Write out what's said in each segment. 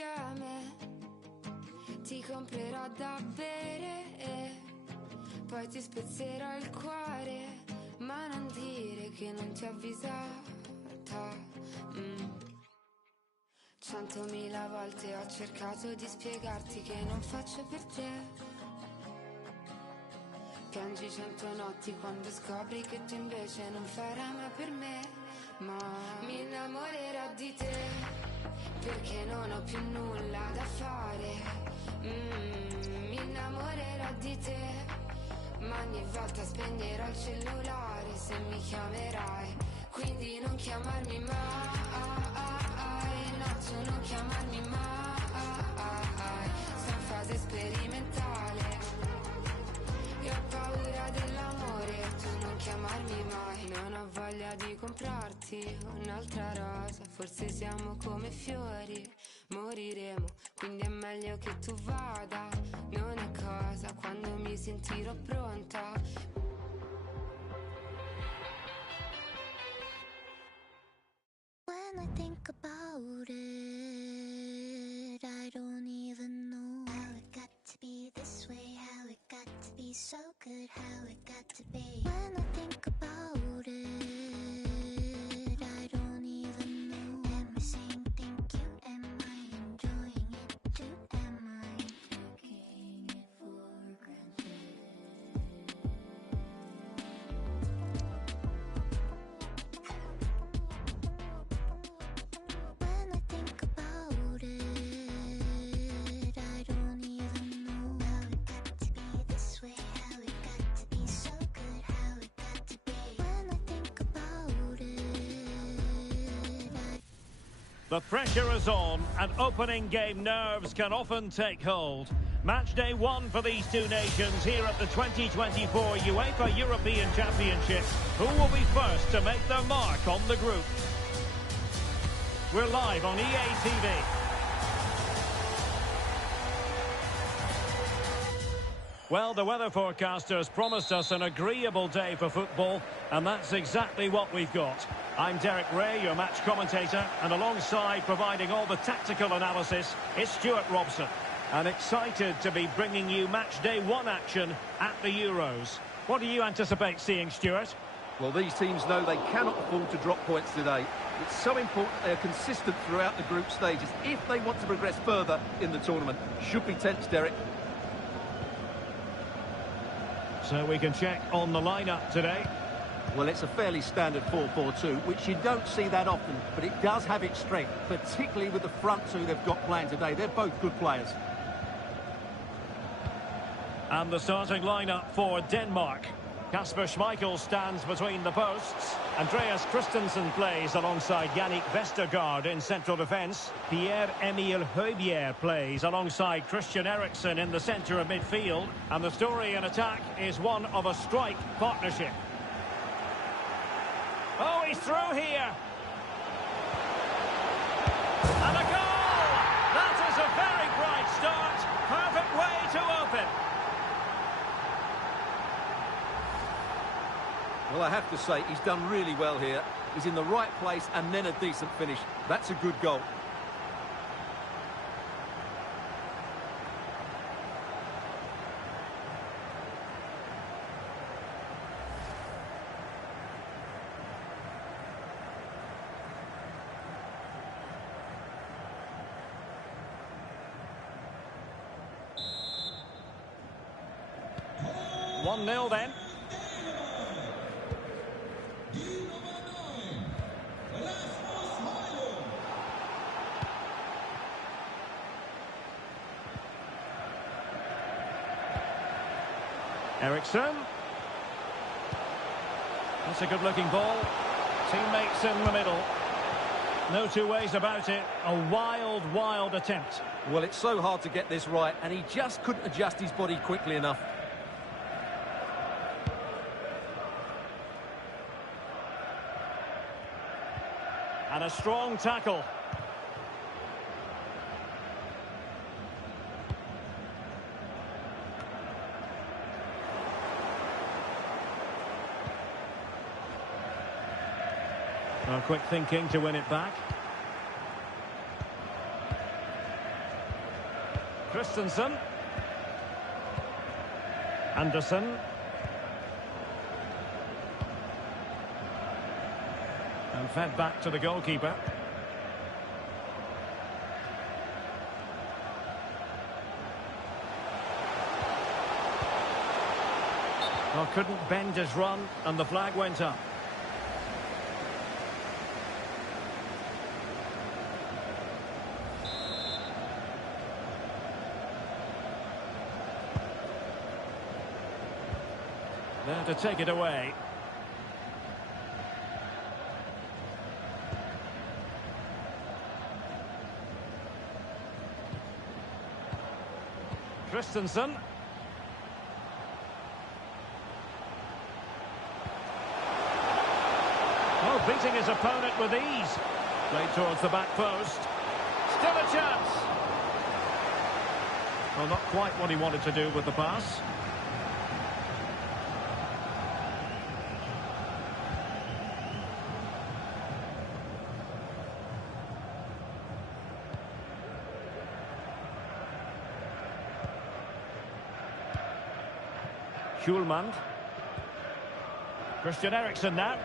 insieme, ti comprerò da bere e poi ti spezzerò il cuore, ma non dire che non ti ho avvisata. 100.000 volte ho cercato di spiegarti che non faccio per te. Piangi 100 notti quando scopri che tu invece non farai mai per me. Ma mi innamorerò di te, perché non ho più nulla da fare. Mi innamorerò di te, ma ogni volta spegnerò il cellulare se mi chiamerai. Quindi non chiamarmi mai, no, tu non chiamarmi mai. Sto in fase sperimentale e ho paura dell'amore, tu non chiamarmi mai. Non ho voglia di comprarti un'altra rosa, forse siamo come fiori, moriremo, quindi è meglio che tu vada. Non è cosa, quando mi sentirò pronta. When I think about it, I don't even know how it got to be this way, how it got to be so good, how it got to be. When I think about it, I don't even know. Am I saying thank you? Am I enjoying it too? Am I taking it for granted? When I think about it, I don't even know how it got to be this way, how it got to be so good, how it got to be. When I think about it, The pressure is on, and opening game nerves can often take hold. Match day one for these two nations here at the 2024 UEFA European Championship. Who will be first to make their mark on the group? We're live on EA TV. Well, the weather forecasters promised us an agreeable day for football, and that's exactly what we've got. I'm Derek Ray, your match commentator, and alongside providing all the tactical analysis, it's Stuart Robson. And excited to be bringing you match day one action at the Euros. What do you anticipate seeing, Stuart? Well, these teams know they cannot afford to drop points today. It's so important they are consistent throughout the group stages if they want to progress further in the tournament. Should be tense, Derek. So we can check on the lineup today. Well, it's a fairly standard 4-4-2, which you don't see that often, but it does have its strength, particularly with the front two they've got playing today. They're both good players. And the starting lineup for Denmark. Kasper Schmeichel stands between the posts. Andreas Christensen plays alongside Yannick Vestergaard in central defence. Pierre-Emile Højbjerg plays alongside Christian Eriksen in the centre of midfield. And the story in attack is one of a strike partnership. Oh, he's through here. And a goal! That is a very bright start. Perfect way to open. Well, I have to say, he's done really well here. He's in the right place and then a decent finish. That's a good goal. One 0 then. Eriksen. That's a good-looking ball. Teammates in the middle. No two ways about it. A wild, wild attempt. Well, it's so hard to get this right, and he just couldn't adjust his body quickly enough. And a strong tackle. Well, quick thinking to win it back. Christensen. Anderson. And fed back to the goalkeeper. Well, couldn't bend his run, and the flag went up. There to take it away. Christensen. Oh, beating his opponent with ease. Played towards the back post. Still a chance. Well, not quite what he wanted to do with the pass. Schulman. Christian Eriksen now.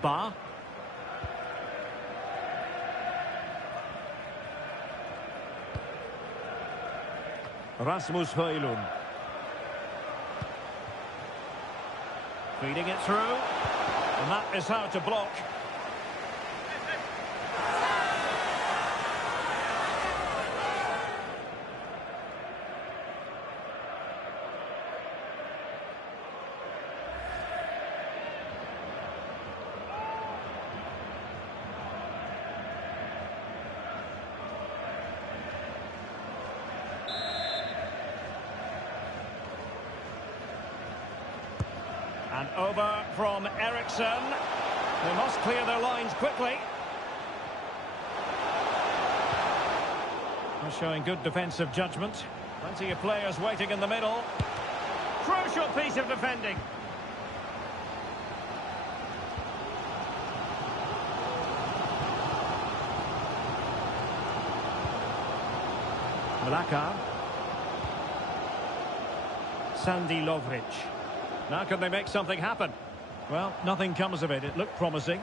Ba. Rasmus Højlund. Feeding it through. And that is how to block. And over from Eriksen. They must clear their lines quickly. They're showing good defensive judgment. Plenty of players waiting in the middle. Crucial piece of defending. Mlaka. Sandy Lovric. Now can they make something happen? Well, nothing comes of it. It looked promising.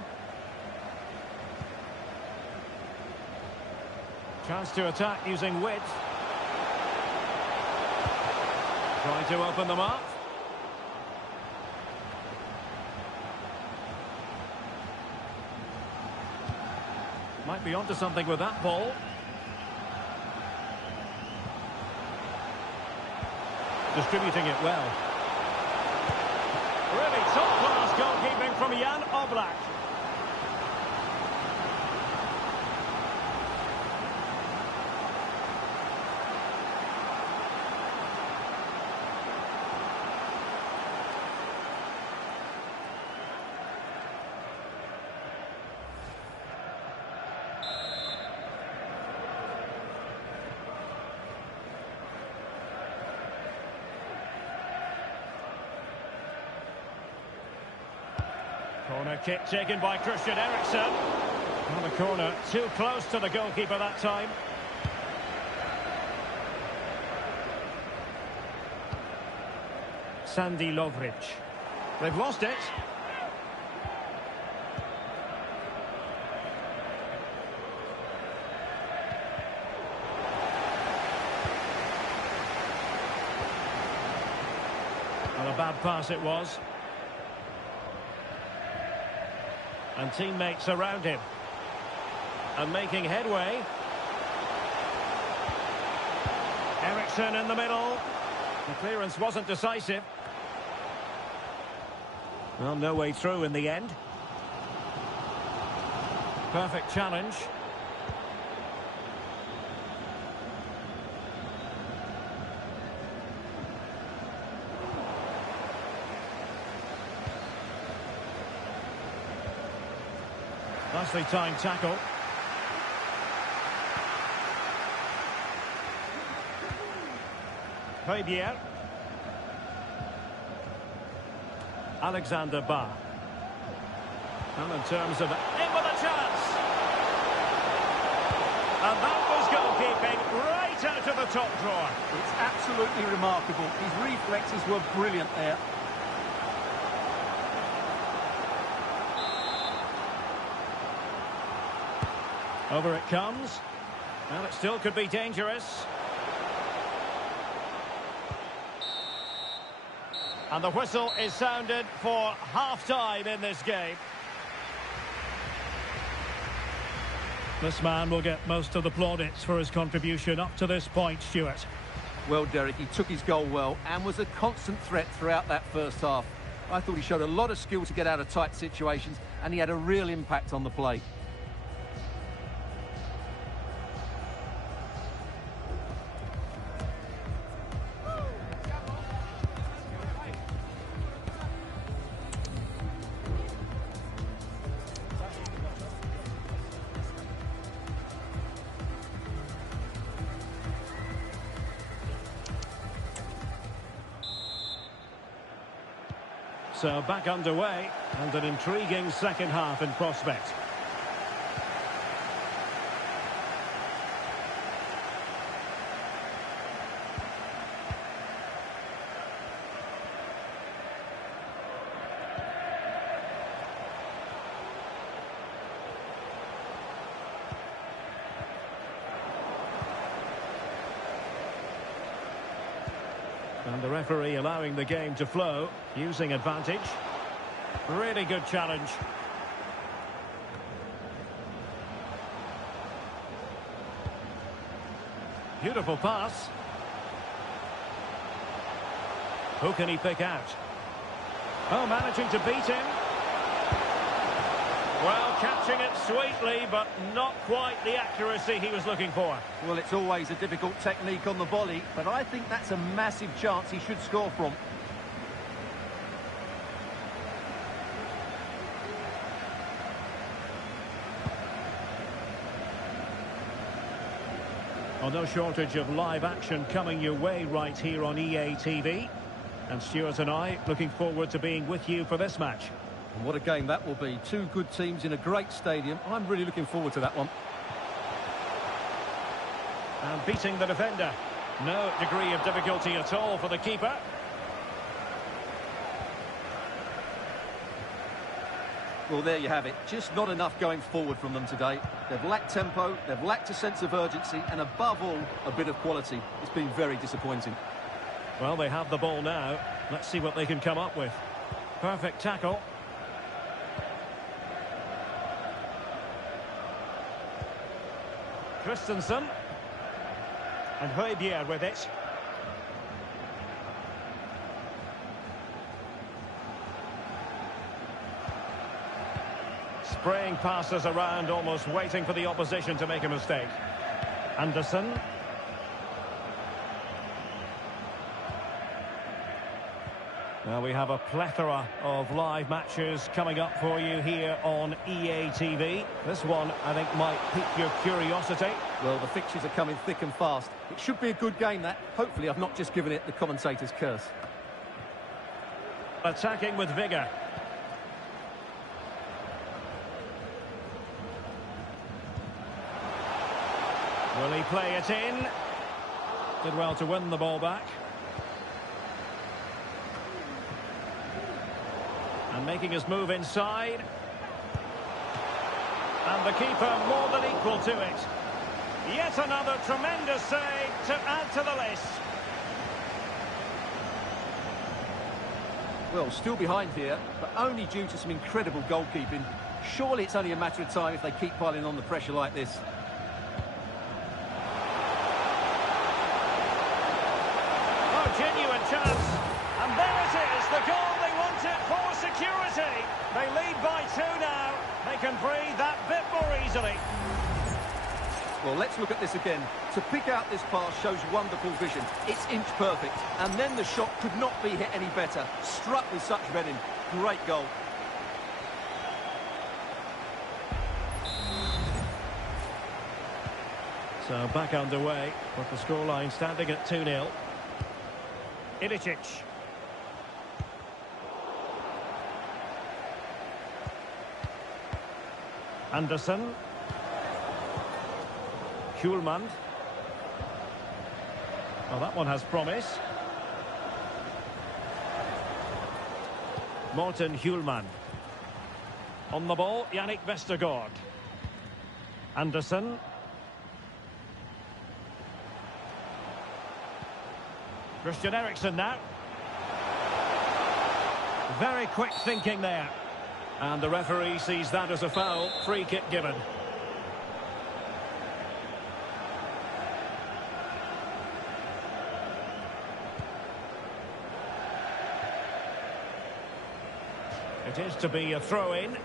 Chance to attack using width. Trying to open them up. Might be onto something with that ball. Distributing it well. Really top-class goalkeeping from Jan Oblak. Corner kick taken by Christian Eriksen. On the corner, too close to the goalkeeper that time. Sandy Lovric. They've lost it. Well, a bad pass it was. And teammates around him. And making headway. Eriksen in the middle. The clearance wasn't decisive. Well, no way through in the end. Perfect challenge. Nicely timed tackle. Højbjerg. Alexander Ba. And in terms of in with a chance. And that was goalkeeping right out of the top drawer. It's absolutely remarkable. His reflexes were brilliant there. Over it comes. Well, it still could be dangerous. And the whistle is sounded for half-time in this game. This man will get most of the plaudits for his contribution up to this point, Stuart. Well, Derek, he took his goal well and was a constant threat throughout that first half. I thought he showed a lot of skill to get out of tight situations, and he had a real impact on the play. So back underway, and an intriguing second half in prospect. And the referee allowing the game to flow, using advantage. Really good challenge. Beautiful pass. Who can he pick out? Oh, managing to beat him. Well, catching it sweetly, but not quite the accuracy he was looking for. Well, it's always a difficult technique on the volley, but I think that's a massive chance he should score from. Well, no shortage of live action coming your way right here on EA TV. And Stuart and I looking forward to being with you for this match. And what a game that will be. Two good teams in a great stadium. I'm really looking forward to that one. And beating the defender. No degree of difficulty at all for the keeper. Well, there you have it. Just not enough going forward from them today. They've lacked tempo, they've lacked a sense of urgency, and above all, a bit of quality. It's been very disappointing. Well, they have the ball now. Let's see what they can come up with. Perfect tackle. Christensen. And Højbjerg with it. Spraying passes around, almost waiting for the opposition to make a mistake. Anderson. Now we have a plethora of live matches coming up for you here on EA TV. This one, I think, might pique your curiosity. Well, the fixtures are coming thick and fast. It should be a good game, that. Hopefully I've not just given it the commentator's curse. Attacking with vigour. Will he play it in? Did well to win the ball back. And making his move inside. And the keeper more than equal to it. Yet another tremendous save to add to the list. Well, still behind here, but only due to some incredible goalkeeping. Surely it's only a matter of time if they keep piling on the pressure like this. Genuine chance, and there it is, the goal they wanted for security. They lead by 2 now. They can breathe that bit more easily. Well, let's look at this again. To pick out this pass shows wonderful vision. It's inch perfect, and then the shot could not be hit any better. Struck with such venom. Great goal. So back underway, with the scoreline standing at 2-0. Ilicic. Anderson. Hjulmand. Well, that one has promise. Morten Hjulmand. On the ball, Yannick Vestergaard. Anderson. Christian Eriksen now. Very quick thinking there. And the referee sees that as a foul. Free kick given. It is to be a throw-in.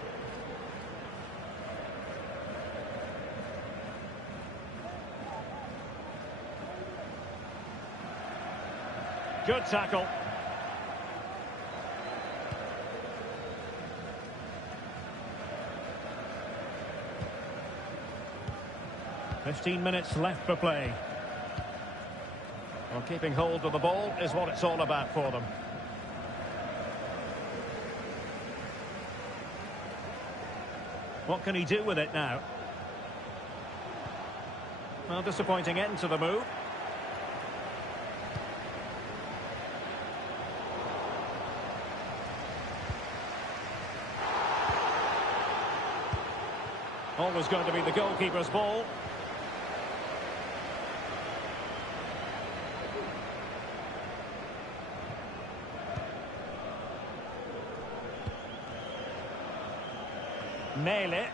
Good tackle. "15 minutes left for play." Well, keeping hold of the ball is what it's all about for them. What can he do with it now? Well, disappointing end to the move. Always going to be the goalkeeper's ball. Mele.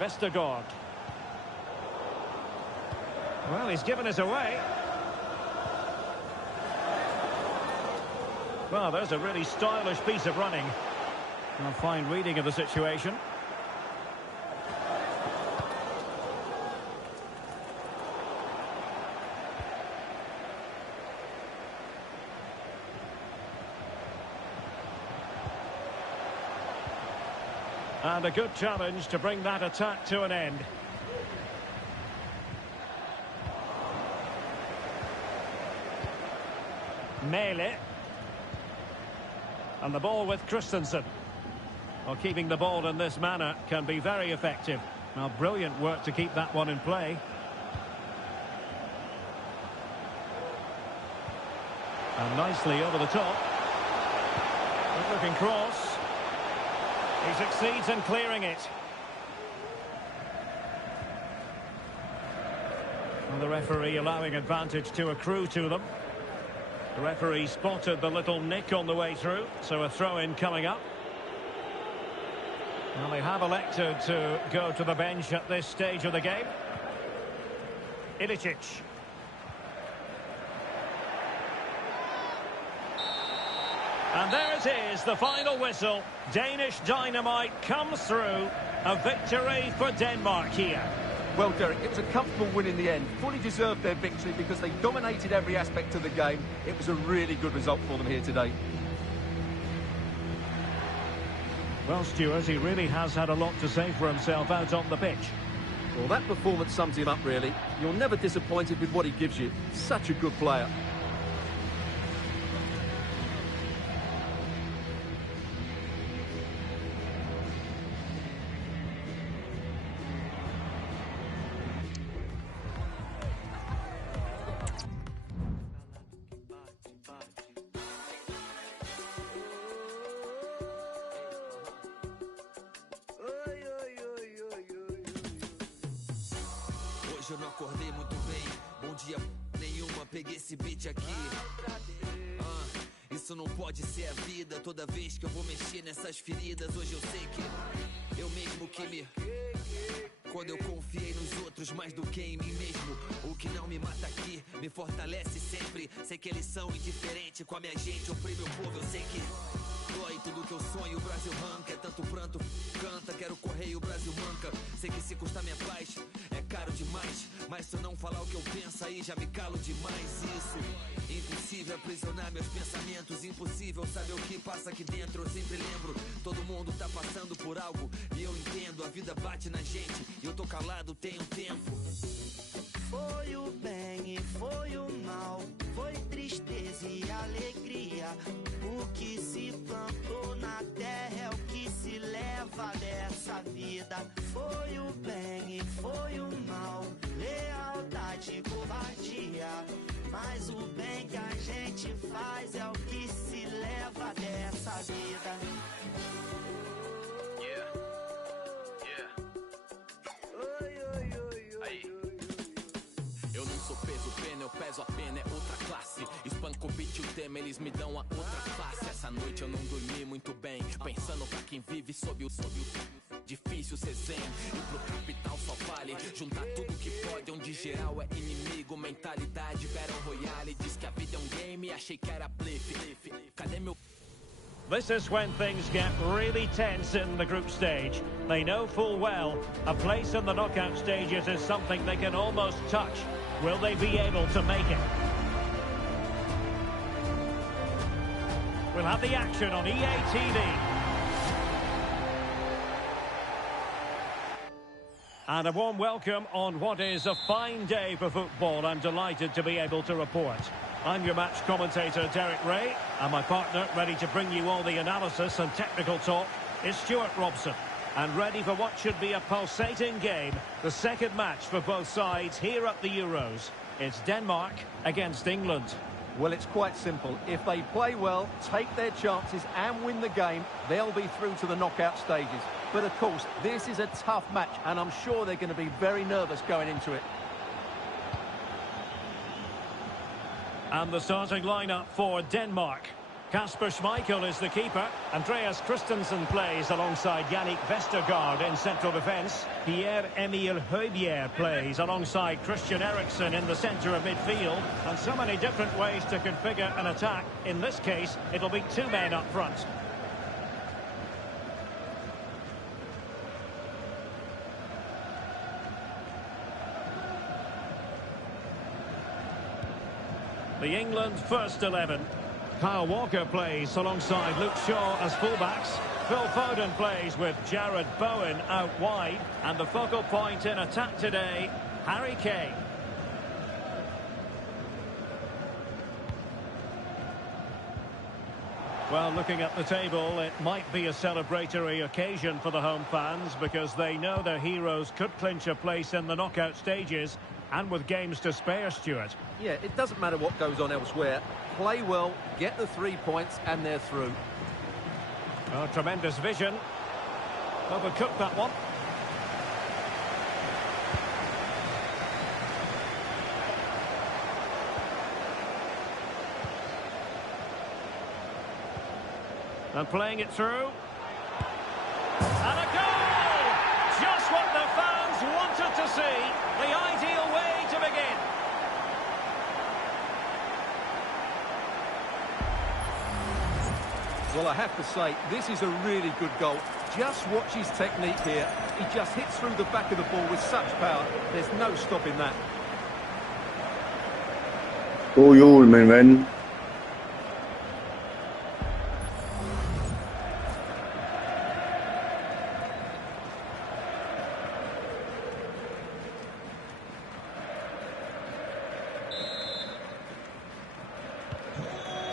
Vestergaard. Well, he's given us away. Well, there's a really stylish piece of running. A fine reading of the situation. And a good challenge to bring that attack to an end. Mele. And the ball with Christensen. Well, keeping the ball in this manner can be very effective. Well, brilliant work to keep that one in play. And nicely over the top. Good looking cross. He succeeds in clearing it. And the referee allowing advantage to accrue to them. The referee spotted the little nick on the way through, so a throw-in coming up. Well, they have elected to go to the bench at this stage of the game. Ilicic. And there it is, the final whistle. Danish dynamite comes through. A victory for Denmark here. Well, Derek, it was a comfortable win in the end. Fully deserved their victory because they dominated every aspect of the game. It was a really good result for them here today. Well, Stuart, he really has had a lot to say for himself out on the pitch. Well, that performance sums him up, really. You're never disappointed with what he gives you. Such a good player. Hoje eu não acordei muito bem. Bom dia nenhuma, peguei esse beat aqui. Isso não pode ser a vida. Toda vez que eu vou mexer nessas feridas, hoje eu sei que eu mesmo que me... Quando eu confiei nos outros mais do que em mim mesmo. O que não me mata aqui, me fortalece sempre. Sei que eles são indiferentes com a minha gente. Oprime o povo, eu sei que dói tudo que eu sonho. O Brasil arranca, é tanto pranto, canta. Quero correr e o Brasil manca. Sei que se custar minha paz, é caro demais. Mas se eu não falar o que eu penso, aí já me calo demais. Isso, impossível aprisionar meus pensamentos. Impossível saber o que passa aqui dentro. Eu sempre lembro, todo mundo tá passando por algo. E eu entendo, a vida bate na gente. E eu tô calado tem um tempo. Foi o bem e foi o mal, foi tristeza e alegria. O que se plantou na terra é o que se leva dessa vida. Foi o bem e foi o mal, lealdade e covardia. Mas o bem que a gente faz é o que se leva dessa vida. Eu não sou peso pena, eu peso a pena, é outra classe. Espanco o beat, o tema, eles me dão a outra face. Essa noite eu não dormi muito bem, pensando pra quem vive sob o difícil ser zen. E pro capital só vale juntar tudo que pode, onde geral é inimigo. Mentalidade Battle Royale, diz que a vida é um game, achei que era bliff. Cadê meu... This is when things get really tense in the group stage. They know full well a place in the knockout stages is something they can almost touch. Will they be able to make it? We'll have the action on EA TV. And a warm welcome on what is a fine day for football. I'm delighted to be able to report. I'm your match commentator, Derek Ray, and my partner, ready to bring you all the analysis and technical talk, is Stuart Robson. And ready for what should be a pulsating game, the second match for both sides here at the Euros. It's Denmark against England. Well, it's quite simple. If they play well, take their chances and win the game, they'll be through to the knockout stages. But of course, this is a tough match, and I'm sure they're going to be very nervous going into it. And the starting lineup for Denmark. Kasper Schmeichel is the keeper. Andreas Christensen plays alongside Yannick Vestergaard in central defence. Pierre-Emile Højbjerg plays alongside Christian Eriksen in the centre of midfield. And so many different ways to configure an attack. In this case, it'll be two men up front. The England first 11. Kyle Walker plays alongside Luke Shaw as fullbacks. Phil Foden plays with Jared Bowen out wide. And the focal point in attack today, Harry Kane. Well, looking at the table, it might be a celebratory occasion for the home fans because they know their heroes could clinch a place in the knockout stages. And with games to spare, Stuart. Yeah, it doesn't matter what goes on elsewhere. Play well, get the 3 points, and they're through. Oh, tremendous vision. Overcooked that one. And playing it through. And a goal! Just what the fans wanted to see. The ideal way to begin. Well, I have to say, this is a really good goal. Just watch his technique here. He just hits through the back of the ball with such power. There's no stopping that. Ui, mein Mann.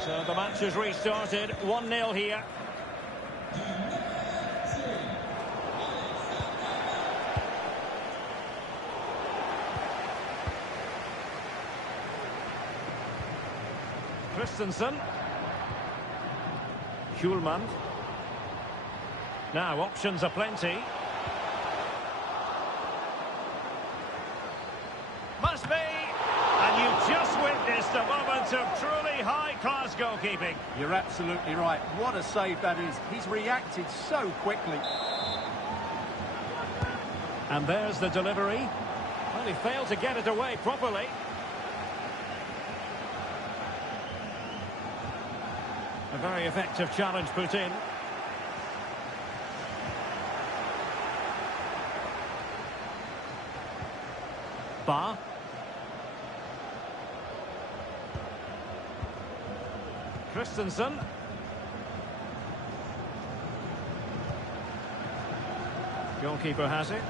So the match has restarted, 1-0 here. Christensen. Hjulmand. Now options are plenty. Must be! And you've just witnessed a moment of truly high-class goalkeeping. You're absolutely right. What a save that is. He's reacted so quickly. And there's the delivery. Well, he failed to get it away properly. A very effective challenge put in. Ba. Christensen. Goalkeeper has it.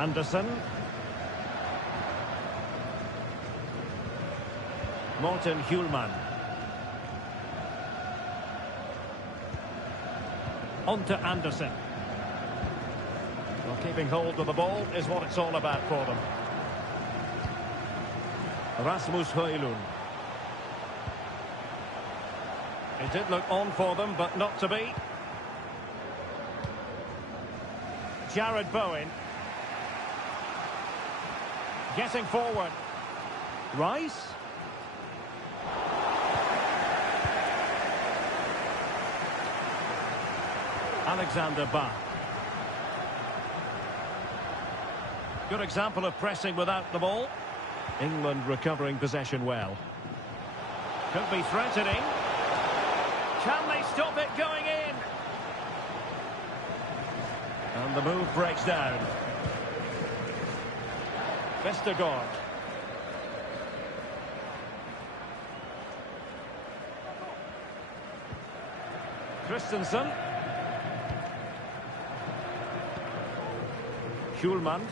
Anderson. Morten Hjulman. On to Anderson. Well, keeping hold of the ball is what it's all about for them. Rasmus Højlund. It did look on for them, but not to be. Jared Bowen. Getting forward. Rice. Alexander Bach. Good example of pressing without the ball. England recovering possession well. Could be threatening. Can they stop it going in? And the move breaks down. Vestergaard. Christensen. Hjulmand.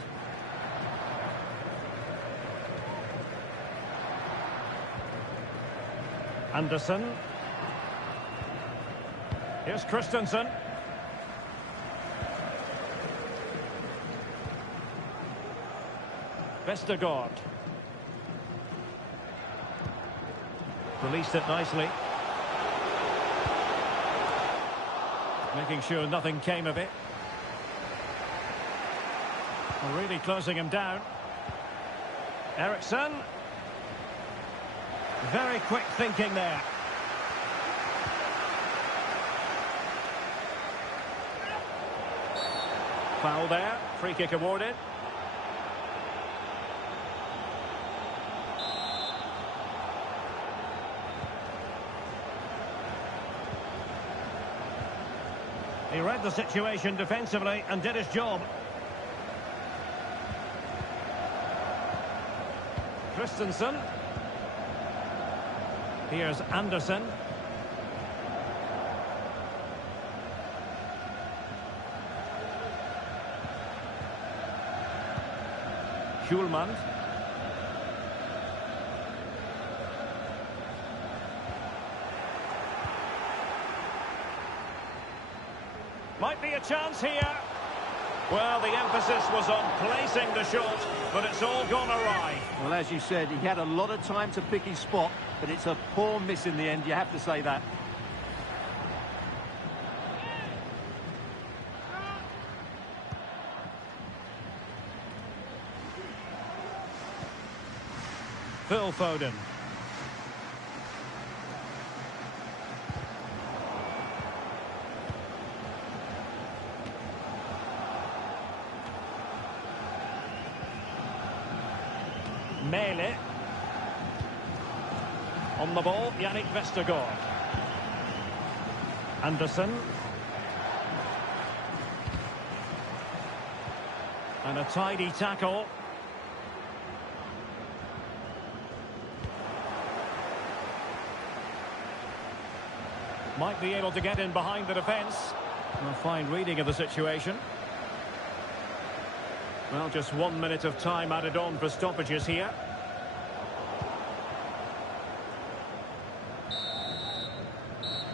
Anderson. Here's Christensen. Vestergaard. Released it nicely. Making sure nothing came of it. Really closing him down. Eriksson. Very quick thinking there. Foul there. Free kick awarded. He read the situation defensively and did his job. Christensen. Here's Anderson. Hjulmand. Might be a chance here. Well, the emphasis was on placing the shot, but it's all gone awry. Well, as you said, he had a lot of time to pick his spot, but it's a poor miss in the end, you have to say that. Phil Foden. Mele. On the ball, Yannick Vestergaard. Anderson. And a tidy tackle. Might be able to get in behind the defence. A fine reading of the situation. Well, just 1 minute of time added on for stoppages here.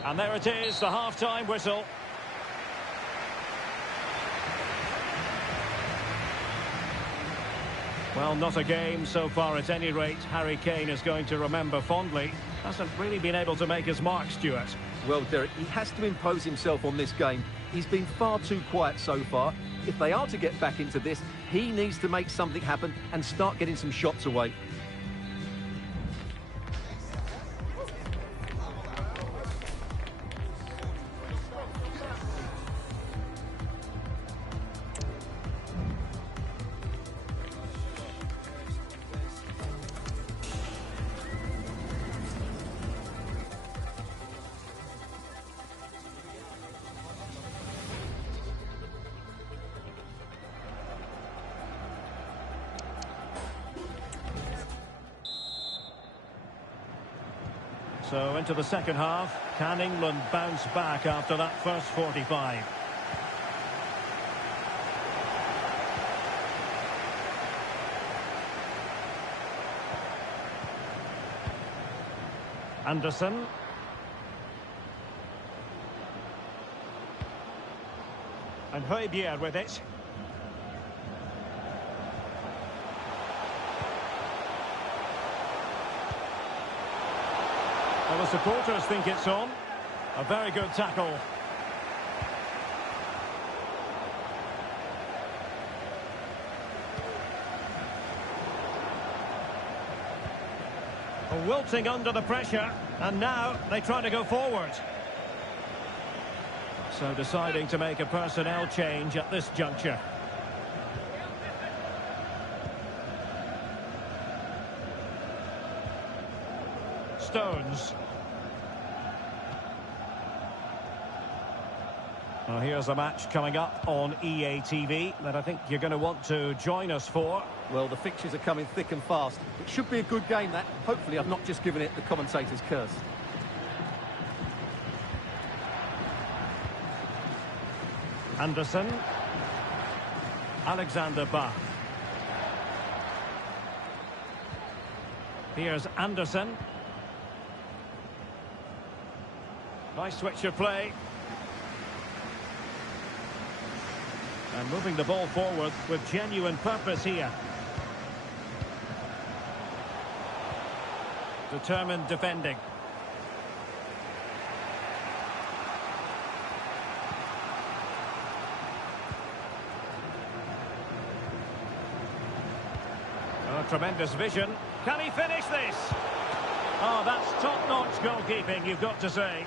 And there it is, the half-time whistle. Well, not a game so far at any rate. Harry Kane is going to remember fondly. Hasn't really been able to make his mark, Stuart. Well, Derek, he has to impose himself on this game. He's been far too quiet so far. If they are to get back into this, he needs to make something happen and start getting some shots away. So into the second half, can England bounce back after that first 45? Anderson. And Højbjerg with it. Well, the supporters think it's on. A very good tackle. Wilting under the pressure, and now they try to go forward. So deciding to make a personnel change at this juncture. Stones. Well, here's a match coming up on EA TV that I think you're going to want to join us for. Well, the fixtures are coming thick and fast. It should be a good game, that. Hopefully I've not just given it the commentator's curse. Anderson. Alexander Bach. Here's Anderson. Nice switch of play. And moving the ball forward with genuine purpose here. Determined defending. Oh, tremendous vision. Can he finish this? Oh, that's top-notch goalkeeping, you've got to say.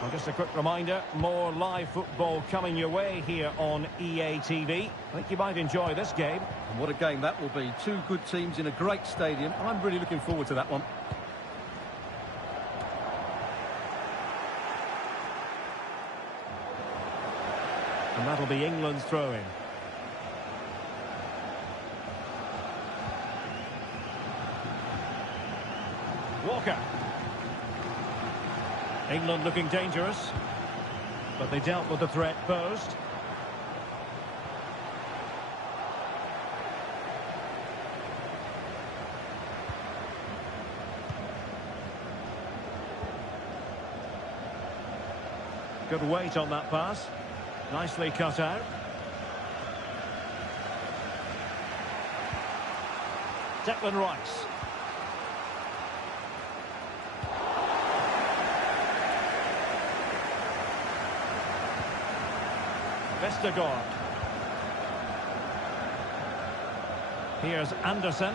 Well, just a quick reminder, more live football coming your way here on EA TV. I think you might enjoy this game. And what a game that will be. Two good teams in a great stadium. I'm really looking forward to that one. And that'll be England's throw-in. Walker. England looking dangerous, but they dealt with the threat posed. Good weight on that pass. Nicely cut out. Declan Rice. Vestergaard. Here's Anderson.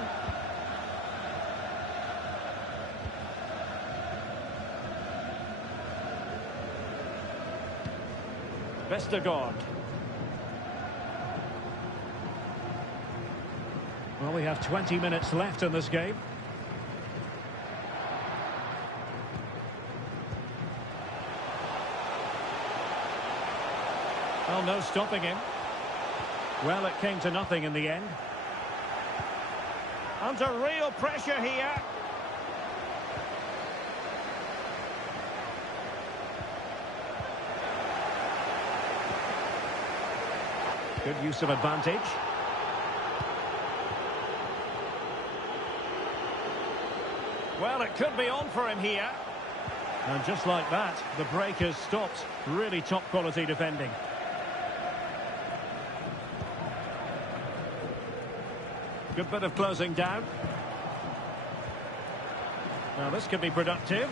Vestergaard. Well, we have 20 minutes left in this game. Well, no stopping him. Well, it came to nothing in the end. Under real pressure here. Good use of advantage. Well, it could be on for him here. And just like that, the break has stopped. Really top quality defending. Good bit of closing down. Now this could be productive.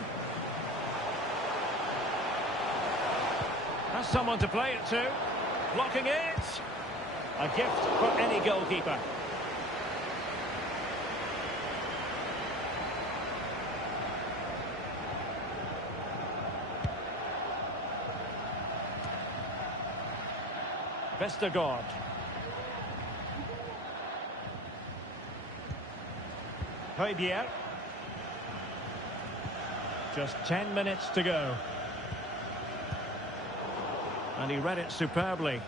Has someone to play it to. Blocking it. A gift for any goalkeeper. Vestergaard. Højbjerg. Just 10 minutes to go. And he read it superbly.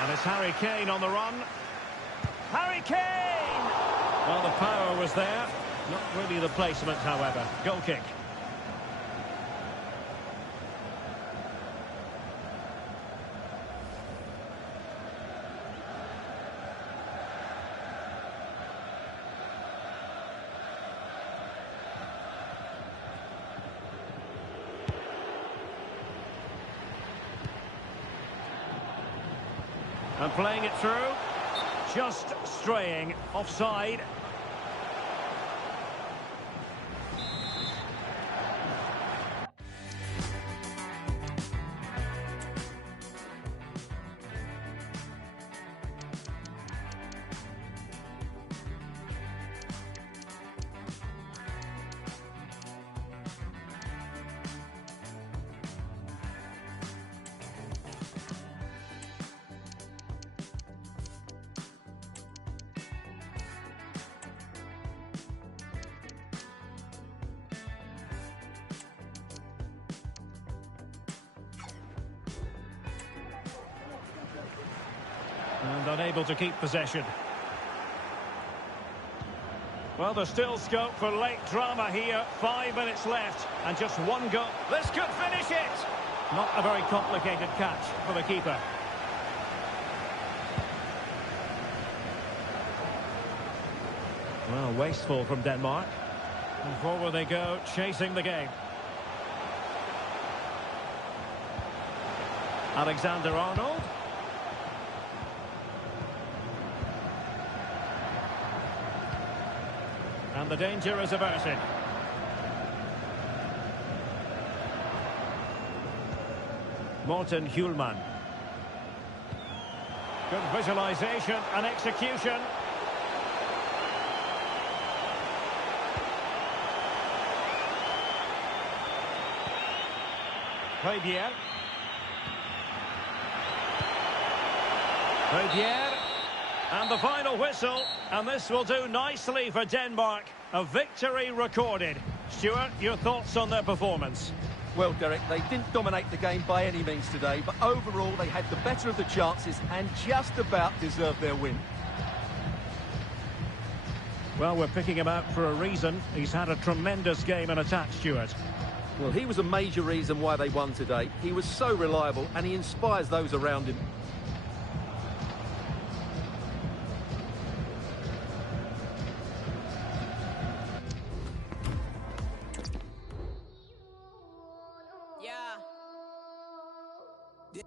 And it's Harry Kane on the run. Harry Kane! Well, the power was there. Not really the placement, however. Goal kick. And playing it through. Just straying offside. And unable to keep possession. Well, there's still scope for late drama here. 5 minutes left and just one goal. This could finish it! Not a very complicated catch for the keeper. Well, wasteful from Denmark. And forward they go, chasing the game. Alexander-Arnold. And the danger is averted. Morten Hjulman. Good visualization and execution. Højbjerg. Højbjerg. And the final whistle, and this will do nicely for Denmark. A victory recorded. Stuart, your thoughts on their performance? Well, Derek, they didn't dominate the game by any means today, but overall they had the better of the chances and just about deserved their win. Well, we're picking him out for a reason. He's had a tremendous game in attack, Stuart. Well, he was a major reason why they won today. He was so reliable and he inspires those around him.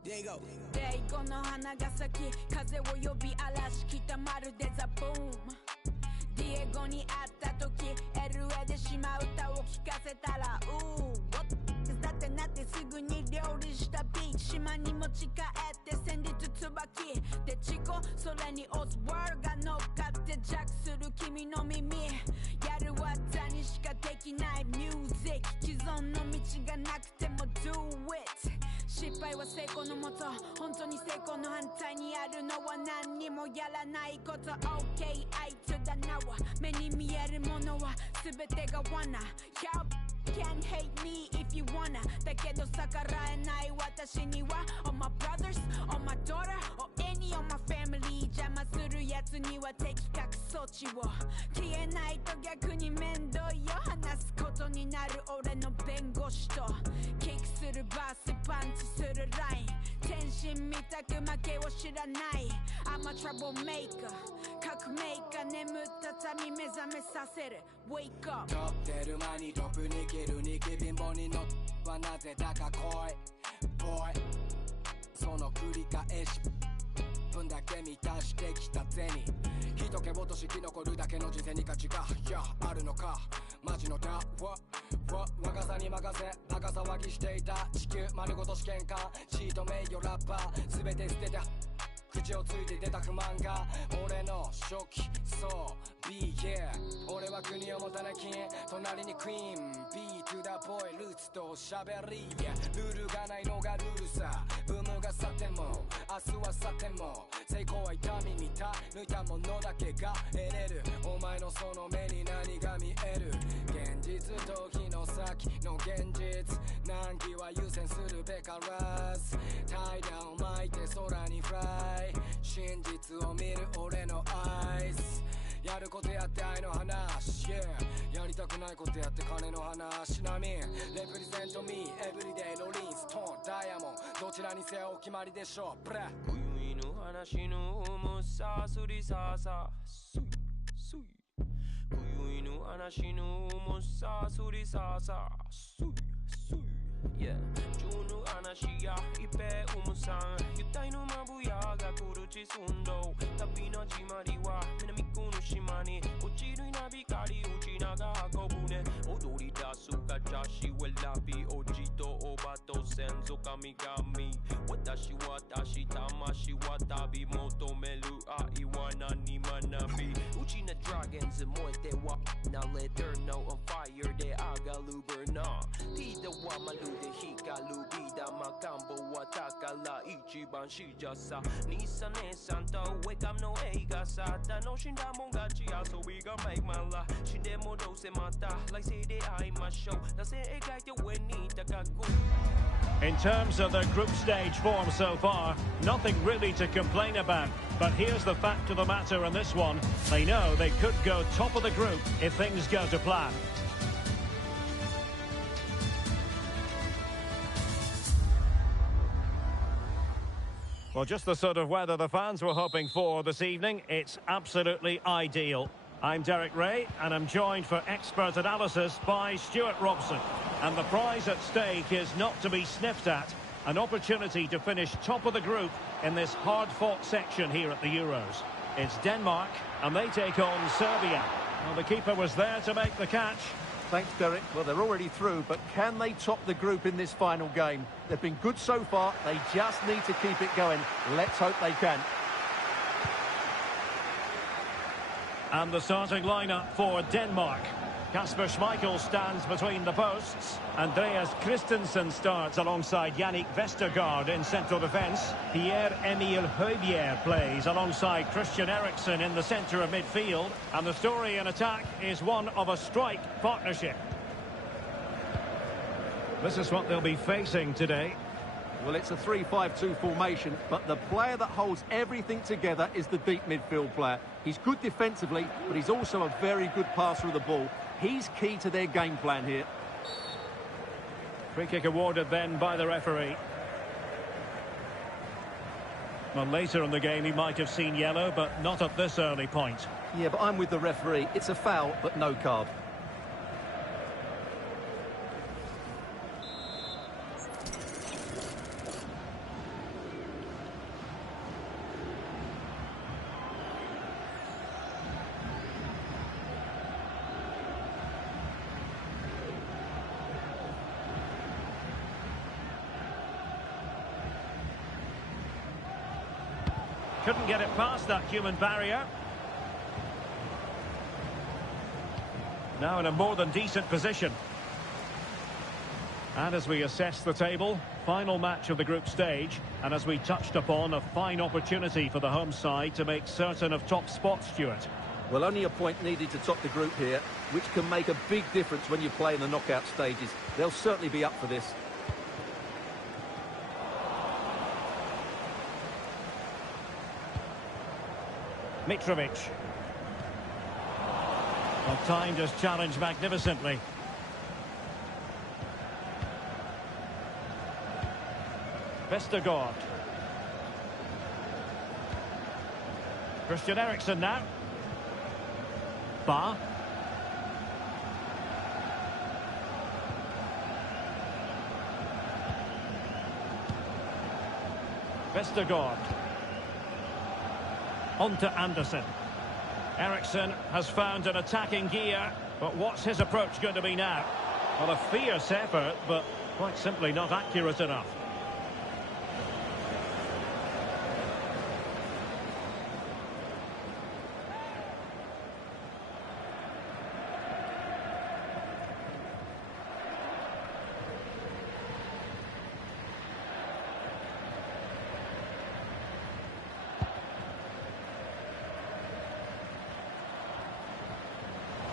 There you go. デイゴの花が咲き風を呼び嵐来たまるでザ・ブームディエゴに会った時 LA で島歌を聴かせたらだってなってすぐに料理したビーチ島に持ち帰って戦慄椿でチコそれにオズワルが乗っかってジャックする君の耳やる技にしかできないミュージック既存の道がなくても Do it失敗は成功のもと本当に成功の反対にあるのは何にもやらないこと OK I to the now 目に見えるものは全てが罠 Y'all can hate me if you wanna だけど逆らえない私には All my brothers, all my daughter, or any of my family 邪魔するやつには的確措置を消えないと逆に面倒よ話すことになる俺の弁護士とキックするバースパンチするライン天心みたく負けを知らない I'm a troublemaker 革命家眠った民目覚めさせる Wake up 撮ってる間にトップに切るニキ貧乏に乗っはなぜだか来い Boy その繰り返し分だけ満たしてきた銭人気落とし生き残るだけの人生に価値があるのかマジのダ若さに任せバカ騒ぎしていた地球丸ごと試験官チート名誉ラッパー全て捨てて口をついて出た不満が俺の初期そう Be yeah 俺は国を持たなき隣にクイーン Be to the boy ルーツとしゃべりルールがないのがルールさブームが去っても明日は去っても成功は痛み見た抜いたものだけが得れるお前のその目に何が見える現実と日の先の現実難儀は優先するべからず怠惰を巻いて空にフライ真実を見る俺のアイス優やることやって愛の話 Yeah やりたくないことやって金の話なみ Represent me everyday ロリンストーンダイヤモンドどちらにせよお決まりでしょうブレ今宵の話の重さすりささすいすい今宵の話の重さすりささすいすい Yeah 今日の話や一平うむさんゆったいのまぶやが来るちすんど旅の始まりは南区の島に落ちるなびかり打ちなが運ぶね踊り出すかジャシウェラビおじとおばと先祖神々私魂は旅求める愛は何学びうちなドラゴンズ燃えてはなレターノ on fire で上がるブナーリーダーはまるで光るビーダーマカンボは宝一番しじゃさ兄さん姉さんとウェカムの映画さ楽しんだもん勝ち遊びが make my life 死んでもどうせまた来世で会いましょうなぜ描いて上に高く In terms of the group stage form so far, nothing really to complain about. But here's the fact of the matter in this one. They know they could go top of the group if things go to plan. Well, just the sort of weather the fans were hoping for this evening. It's absolutely ideal. I'm Derek Ray, and I'm joined for expert analysis by Stuart Robson. And the prize at stake is not to be sniffed at. An opportunity to finish top of the group in this hard-fought section here at the Euros. It's Denmark, and they take on Serbia. Well, the keeper was there to make the catch. Thanks, Derek. Well, they're already through, but can they top the group in this final game? They've been good so far. They just need to keep it going. Let's hope they can. And the starting lineup for Denmark. Kasper Schmeichel stands between the posts. Andreas Christensen starts alongside Yannick Vestergaard in central defence. Pierre-Emile Højbjerg plays alongside Christian Eriksen in the centre of midfield. And the story in attack is one of a strike partnership. This is what they'll be facing today. Well, it's a 3-5-2 formation, but the player that holds everything together is the deep midfield player. He's good defensively, but he's also a very good passer of the ball. He's key to their game plan here. Free kick awarded then by the referee. Well, later in the game he might have seen yellow, but not at this early point. Yeah, but I'm with the referee. It's a foul, but no card. Couldn't get it past that human barrier. Now in a more than decent position. And as we assess the table, final match of the group stage, and as we touched upon, a fine opportunity for the home side to make certain of top spot, Stuart. Well, only a point needed to top the group here, which can make a big difference when you play in the knockout stages. They'll certainly be up for this. Mitrovic. Well, timed his challenge magnificently. Vestergaard. Christian Eriksen now. Ba. Vestergaard. On to Anderson. Eriksen has found an attacking gear, but what's his approach going to be now? Well, a fierce effort, but quite simply not accurate enough.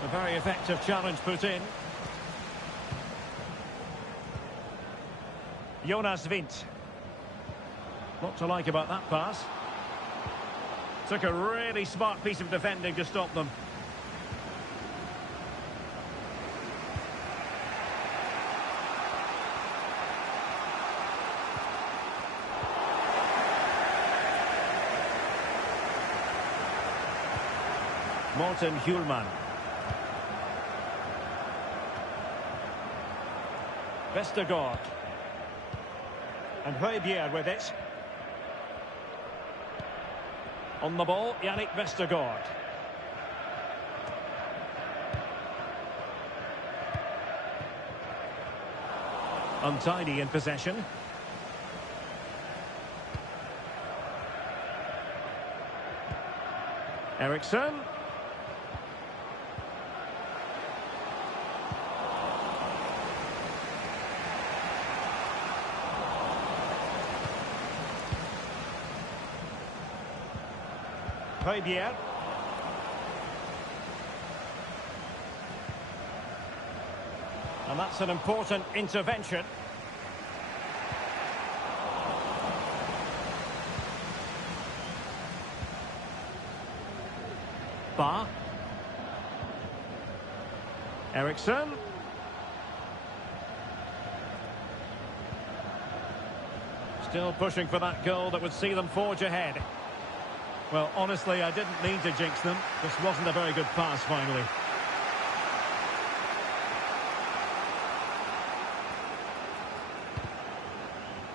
A very effective challenge put in. Jonas Vint. What to like about that pass. Took a really smart piece of defending to stop them. Morten Hjulman. Vestergaard. And Højbjerg with it. On the ball, Yannick Vestergaard. Untidy in possession. Eriksson. Højbjerg. And that's an important intervention. Bar. Eriksson. Still pushing for that goal that would see them forge ahead. Well, honestly, I didn't mean to jinx them. This wasn't a very good pass, finally.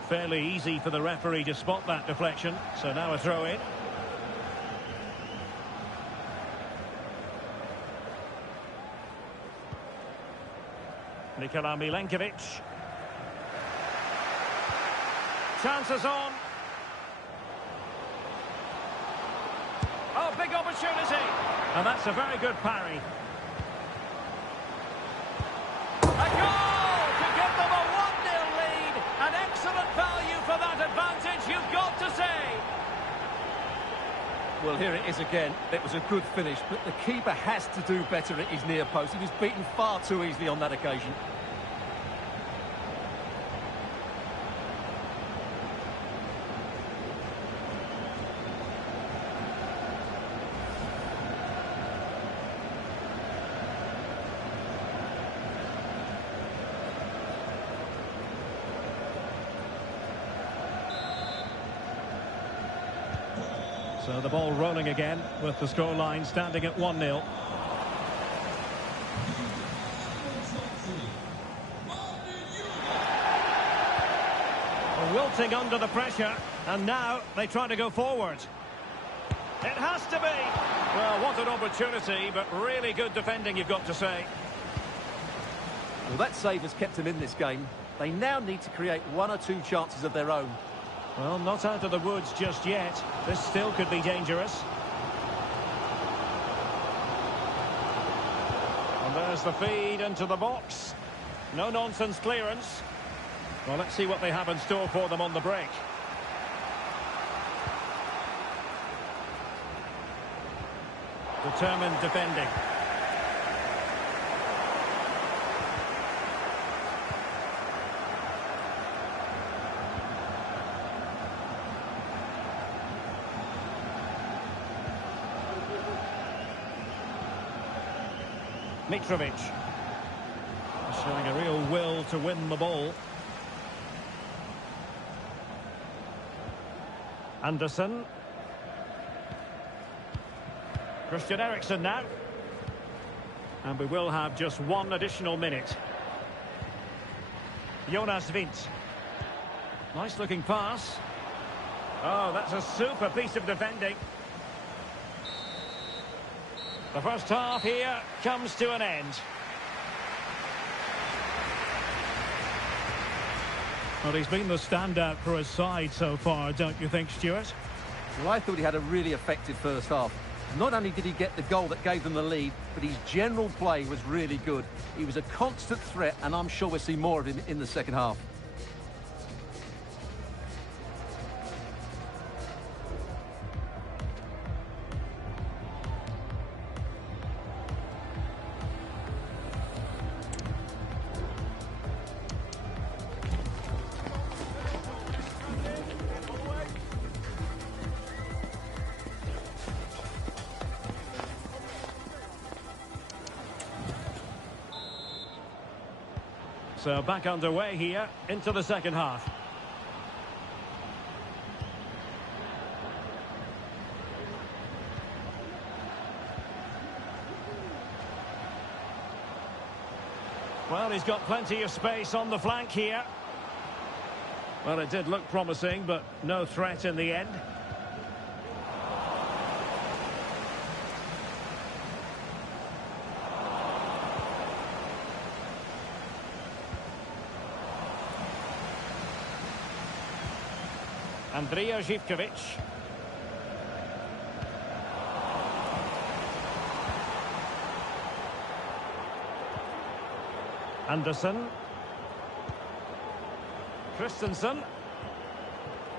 Fairly easy for the referee to spot that deflection. So now a throw-in. Nikola Milenkovic. Chances on. Oh, big opportunity. And that's a very good parry. A goal to give them a 1-0 lead. An excellent value for that advantage, you've got to say. Well, here it is again. It was a good finish, but the keeper has to do better at his near post. He was beaten far too easily on that occasion. So the ball rolling again with the scoreline standing at 1-0. Wilting under the pressure, and now they try to go forward. It has to be. Well, what an opportunity, but really good defending, you've got to say. Well, that save has kept them in this game. They now need to create one or two chances of their own. Well, not out of the woods just yet. This still could be dangerous. And there's the feed into the box. No-nonsense clearance. Well, let's see what they have in store for them on the break. Determined defending. Mitrovic showing a real will to win the ball. Anderson. Christian Eriksen now. And we will have just one additional minute. Jonas Vint. Nice looking pass. Oh, that's a super piece of defending. The first half here comes to an end. Well, he's been the standout for his side so far, don't you think, Stuart? Well, I thought he had a really effective first half. Not only did he get the goal that gave them the lead, but his general play was really good. He was a constant threat, and I'm sure we'll see more of him in the second half. So back underway here into the second half. Well, he's got plenty of space on the flank here. Well, it did look promising, but no threat in the end. Andrija Živković. Anderson. Christensen.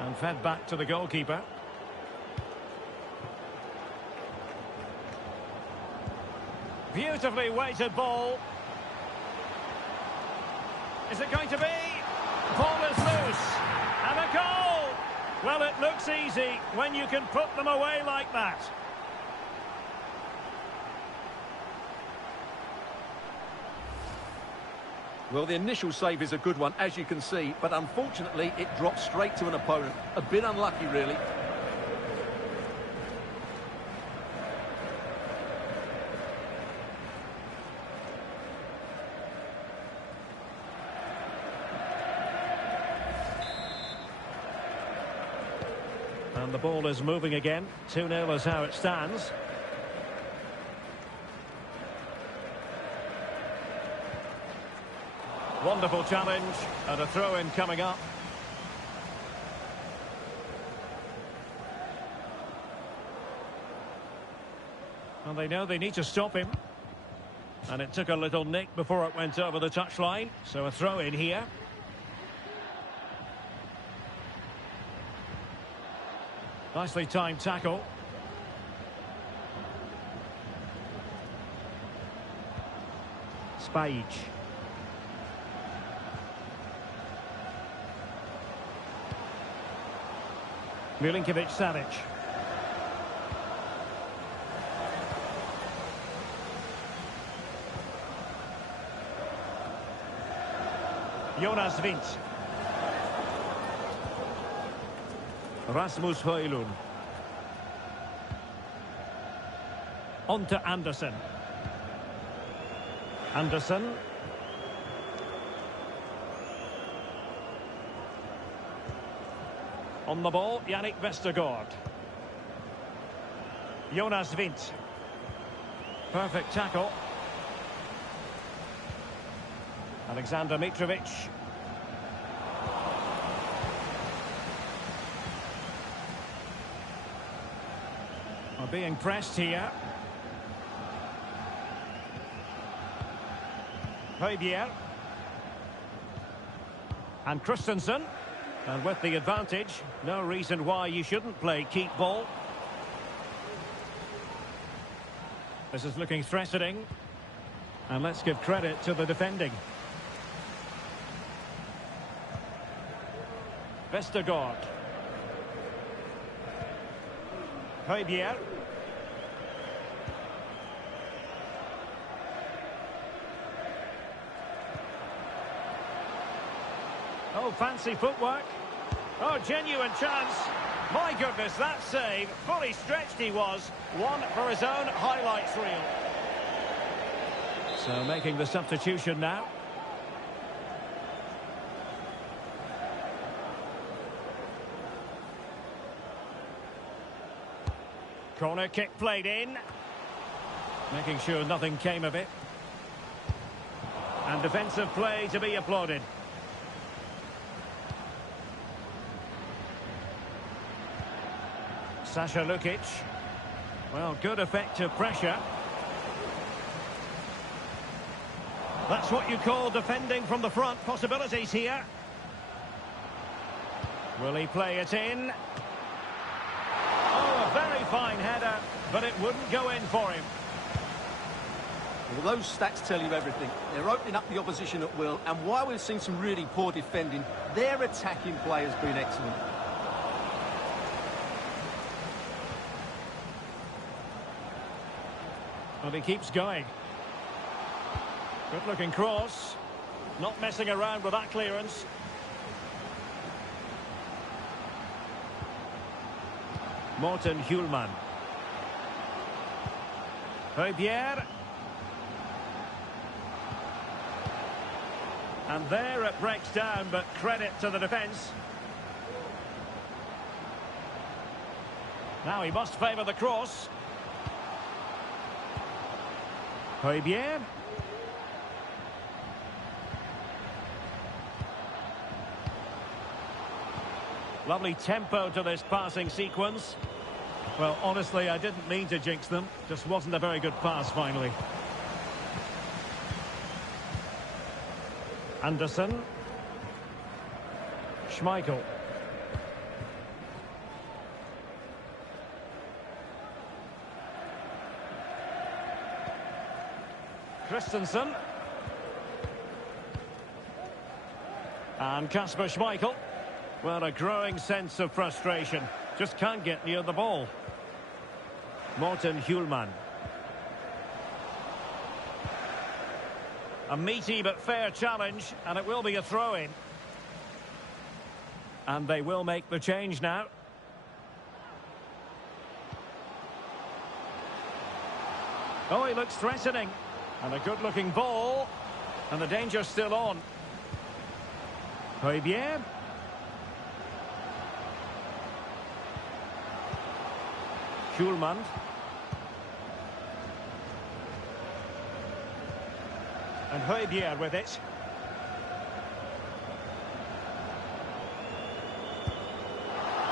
And fed back to the goalkeeper. Beautifully weighted ball. Is it going to be? Ball is loose. And a goal! Well, it looks easy when you can put them away like that. Well, the initial save is a good one, as you can see, but unfortunately it dropped straight to an opponent. A bit unlucky, really. And the ball is moving again. 2-0 is how it stands. Wonderful challenge, and a throw-in coming up. Well, they know they need to stop him. And it took a little nick before it went over the touchline, so a throw-in here. Nicely timed tackle. Spage. Milinkovic-Savic. Jonas Wind. Rasmus Højlund. On to Anderson. Anderson. On the ball, Yannick Vestergaard. Jonas Wind. Perfect tackle. Alexander Mitrovic. Are being pressed here. Højbjerg. And Christensen. And with the advantage, no reason why you shouldn't play keep ball. This is looking threatening. And let's give credit to the defending. Vestergaard. Højbjerg. Oh, fancy footwork. Oh, genuine chance. My goodness, that save. Fully stretched he was. One for his own highlights reel. So making the substitution now. Corner kick played in. Making sure nothing came of it. And defensive play to be applauded. Sasha Lukic. Well, good effective pressure. That's what you call defending from the front. Possibilities here. Will he play it in? Oh, a very fine header, but it wouldn't go in for him. Well, those stats tell you everything. They're opening up the opposition at will, and while we've seen some really poor defending, their attacking play has been excellent. Well, he keeps going. Good-looking cross. Not messing around with that clearance. Morten Hjulman. Højbjerg. And there it breaks down, but credit to the defence. Now he must favour the cross. Højbjerg. Lovely tempo to this passing sequence. Well, honestly, I didn't mean to jinx them. Just wasn't a very good pass, finally. Anderson. Schmeichel. Christensen. And Kasper Schmeichel. Well, a growing sense of frustration. Just can't get near the ball. Morten Hjulman. A meaty but fair challenge, and it will be a throw-in. And they will make the change now. Oh, he looks threatening. And a good-looking ball. And the danger's still on. Højbjerg. Hjulman. And Højbjerg with it.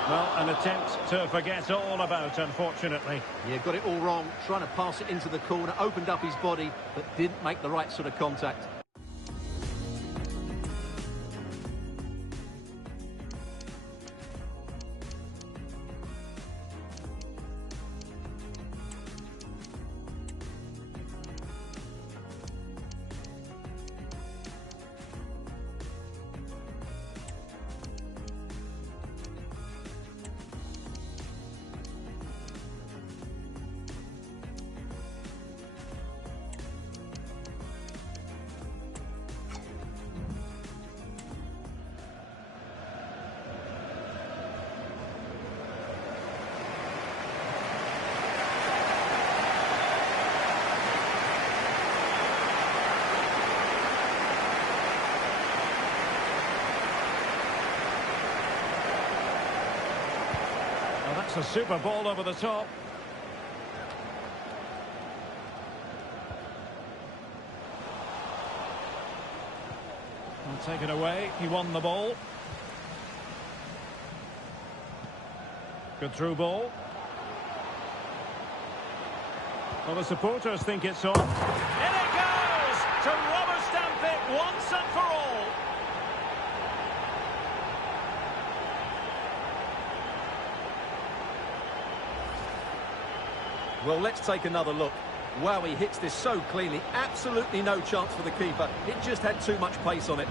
Well, an attempt to forget all about, unfortunately. Yeah, got it all wrong. Trying to pass it into the corner, opened up his body, but didn't make the right sort of contact. That's a super ball over the top. I'll take it away. He won the ball. Good through ball. Well, the supporters think it's on. In it goes! To rubber stamp it once and for all. Well, let's take another look. Wow, he hits this so cleanly. Absolutely no chance for the keeper. It just had too much pace on it.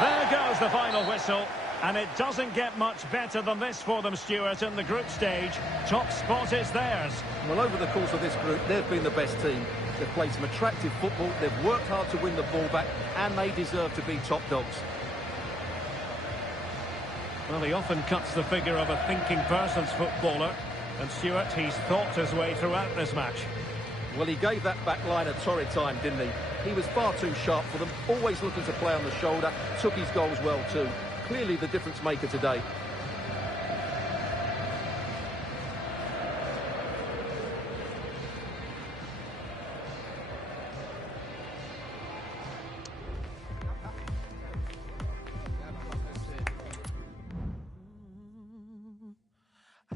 There goes the final whistle. And it doesn't get much better than this for them, Stuart, in the group stage. Top spot is theirs. Well, over the course of this group, they've been the best team. They've played some attractive football, they've worked hard to win the ball back, and they deserve to be top dogs. Well, he often cuts the figure of a thinking person's footballer. And Stuart, he's thought his way throughout this match. Well, he gave that back line a torrid time, didn't he? He was far too sharp for them, always looking to play on the shoulder, took his goals well too. Clearly the difference maker today.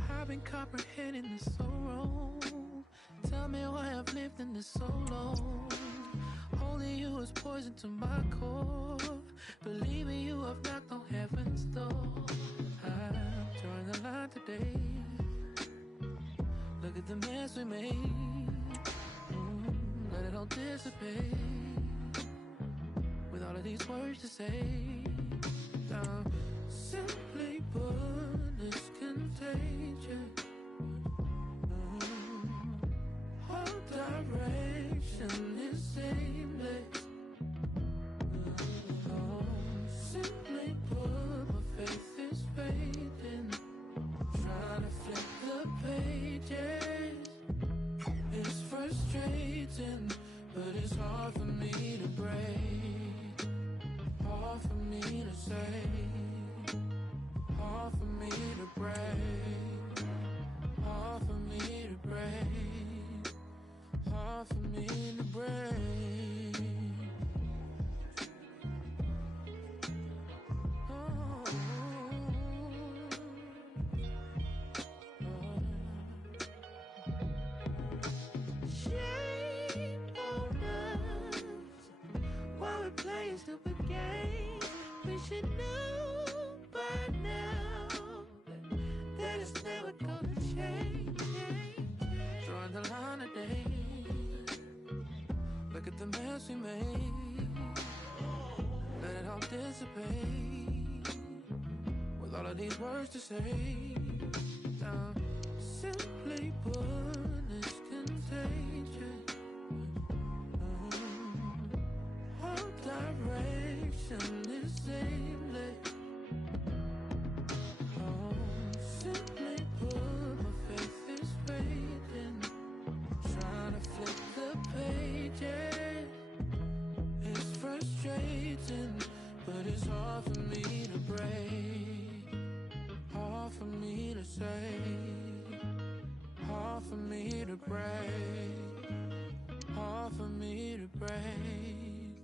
I've been comprehending this so wrong. Tell me why I've lived in this so long. Holding you is poison to my core. Believing you have knocked on heaven's door. I'm drawing the line today. Look at the mess we made. Let it all dissipate. With all of these words to say. Simply put, it's contagious. All direction is aimless. pages. It's frustrating, but it's hard for me to break. Hard for me to say. Hard for me to break. Hard for me to break. Hard for me to break. Shame on us while we're playing stupid games. We should know by now that it's never gonna change. Drawing the line today. Look at the mess we made. Let it all dissipate. With all of these words to say. Simply put, it's contagious. All direction is aimless. Simply put, my faith is fading. Trying to flip the pages. It's frustrating, but it's hard for me to break. Hard for me to say. Hard for me to break. Hard for me to break.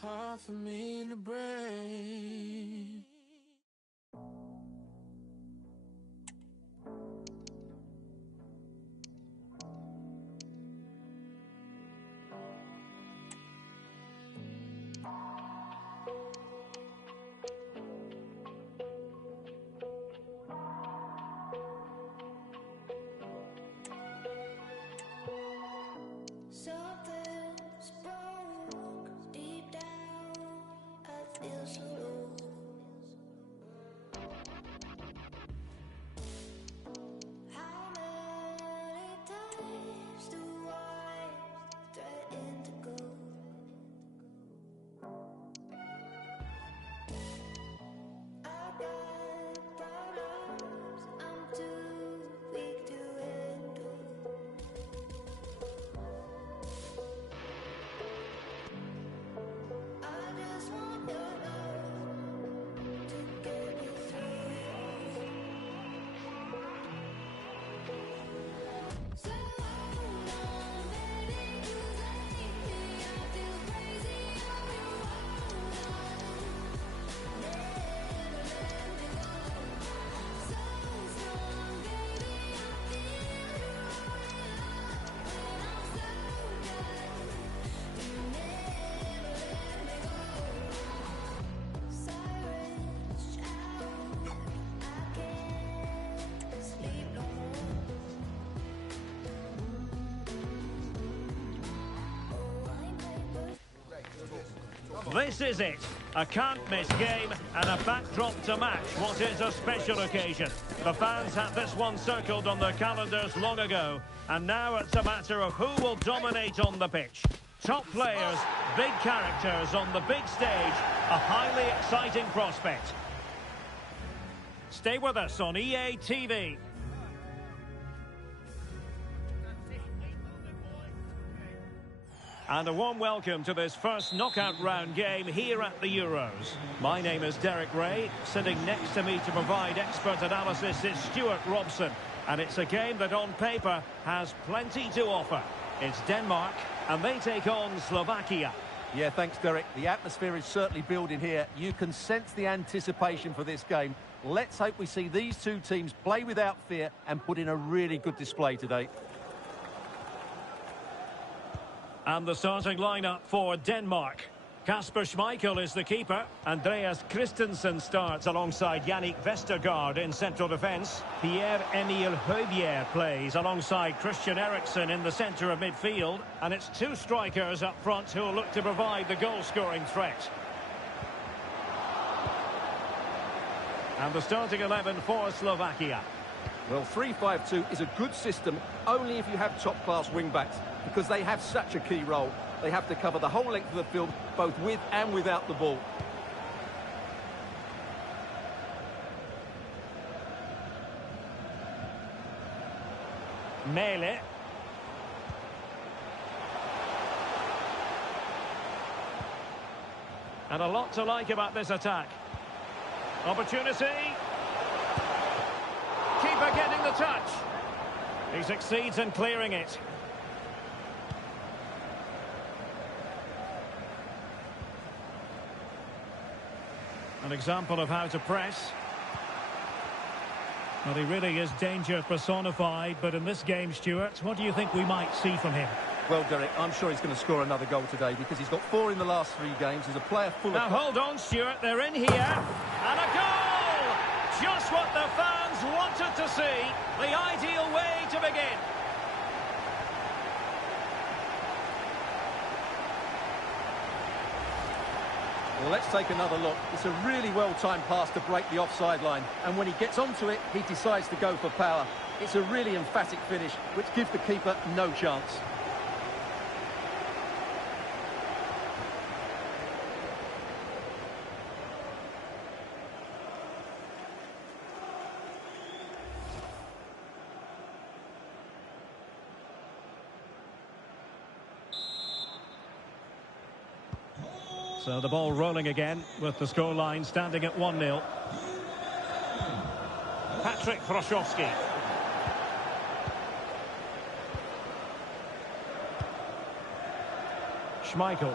Hard for me to break. Something's broke deep down. I feel so low. How many times do I threaten to go? I got problems I'm too weak to handle. I just want your love to get me through. So hold on, baby, 'cause lately I feel crazy on you. Hold on, never let me go. So strong, baby, I feel you rolling up when I'm so done. You never let me go. Sirens shout, I can't sleep no more. Oh, I'm paper. This is it. A can't-miss game and a backdrop to match what is a special occasion. The fans had this one circled on their calendars long ago, and now it's a matter of who will dominate on the pitch. Top players, big characters on the big stage, a highly exciting prospect. Stay with us on EA TV. And a warm welcome to this first knockout round game here at the Euros. My name is Derek Ray. Sitting next to me to provide expert analysis is Stuart Robson. And it's a game that on paper has plenty to offer. It's Denmark, and they take on Slovakia. Yeah, thanks, Derek. The atmosphere is certainly building here. You can sense the anticipation for this game. Let's hope we see these two teams play without fear and put in a really good display today. And the starting lineup for Denmark. Kasper Schmeichel is the keeper. Andreas Christensen starts alongside Yannick Vestergaard in central defence. Pierre-Emile Højbjerg plays alongside Christian Eriksen in the centre of midfield. And it's two strikers up front who will look to provide the goal-scoring threat. And the starting 11 for Slovakia. Well, 3-5-2 is a good system only if you have top-class wing-backs, because they have such a key role. They have to cover the whole length of the field, both with and without the ball. Mele. And a lot to like about this attack. Opportunity. Keeper getting the touch. He succeeds in clearing it. An example of how to press. Well, he really is danger personified, but in this game, Stuart, what do you think we might see from him? Well, Derek, I'm sure he's going to score another goal today because he's got 4 in the last 3 games. He's a player full of... Now, hold on, Stuart. They're in here. And a goal! Just what the fans wanted to see. The ideal way to begin. Well, let's take another look. It's a really well-timed pass to break the offside line. And when he gets onto it, he decides to go for power. It's a really emphatic finish, which gives the keeper no chance. So the ball rolling again with the scoreline standing at 1-0. Patrick Froshovski. Schmeichel.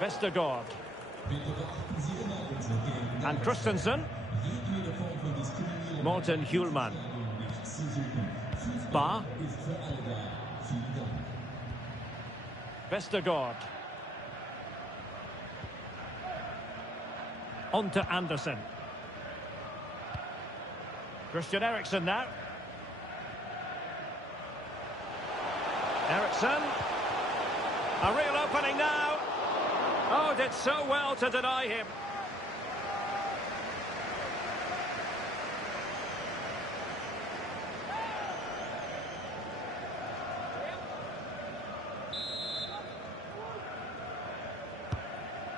Vestergaard. And Christensen. Morten Hjulman. Ba. Vestergaard. On to Anderson. Christian Eriksen now. Eriksen. A real opening now. Oh, did so well to deny him.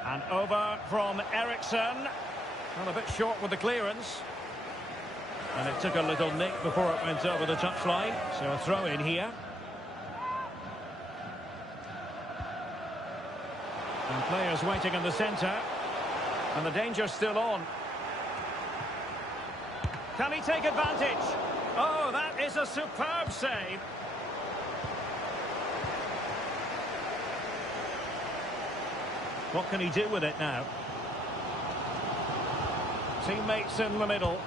And over from Eriksen. Well, a bit short with the clearance. And it took a little nick before it went over the touchline. So a throw in here. And players waiting in the centre. And the danger's still on. Can he take advantage? Oh, that is a superb save. What can he do with it now? Teammates in the middle.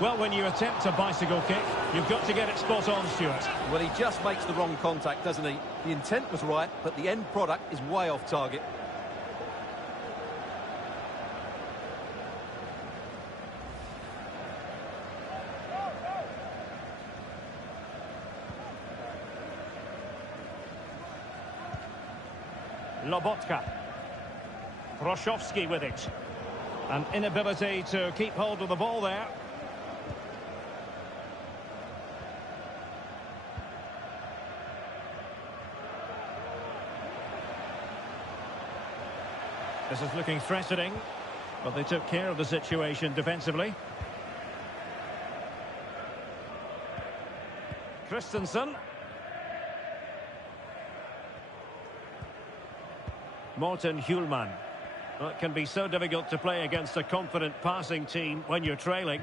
Well, when you attempt a bicycle kick, you've got to get it spot on, Stuart. Well, he just makes the wrong contact, doesn't he? The intent was right, but the end product is way off target. Lobotka. Froshovski with it. An inability to keep hold of the ball there. This is looking threatening, but they took care of the situation defensively. Christensen. Morten Hjulman. Well, it can be so difficult to play against a confident passing team when you're trailing.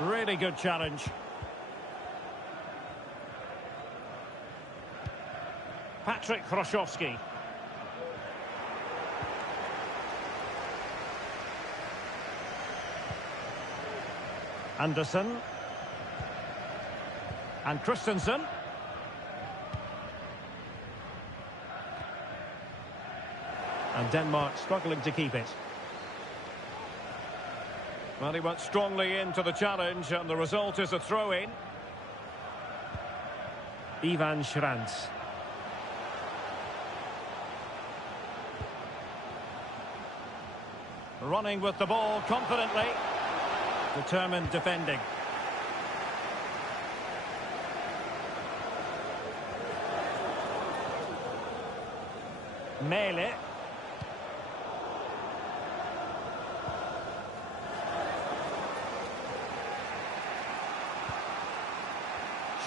Really good challenge. Patrick Froshovski. Anderson. And Christensen. And Denmark struggling to keep it. Well, he went strongly into the challenge, and the result is a throw-in. Ivan Schranz. Running with the ball confidently. Determined defending. Mele.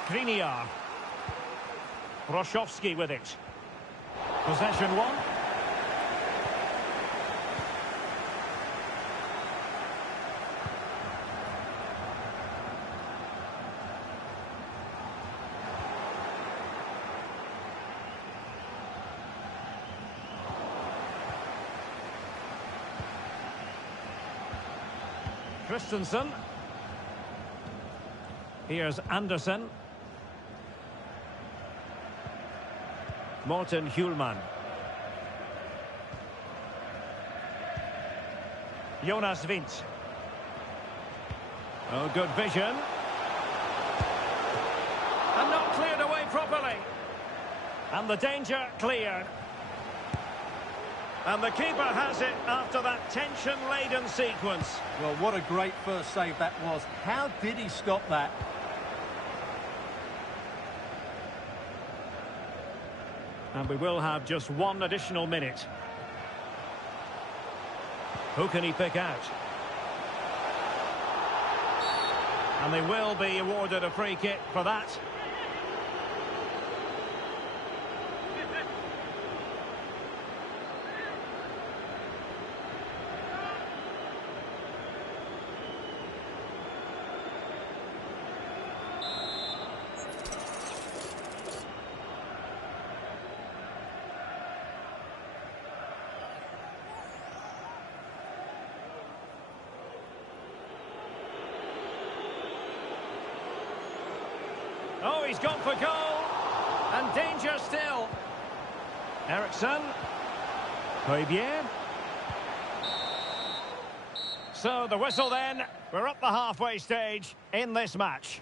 Skriniar. Broszowski with it. Possession one. Christensen. Here's Anderson. Morten Hjulman. Jonas Vint. Oh, good vision. And not cleared away properly. And the danger cleared. And the keeper has it after that tension-laden sequence. Well, what a great first save that was. How did he stop that? And we will have just one additional minute. Who can he pick out? And they will be awarded a free kick for that. Oh, he's gone for goal. And danger still. Eriksson. Højbjerg. So the whistle then. We're up the halfway stage in this match.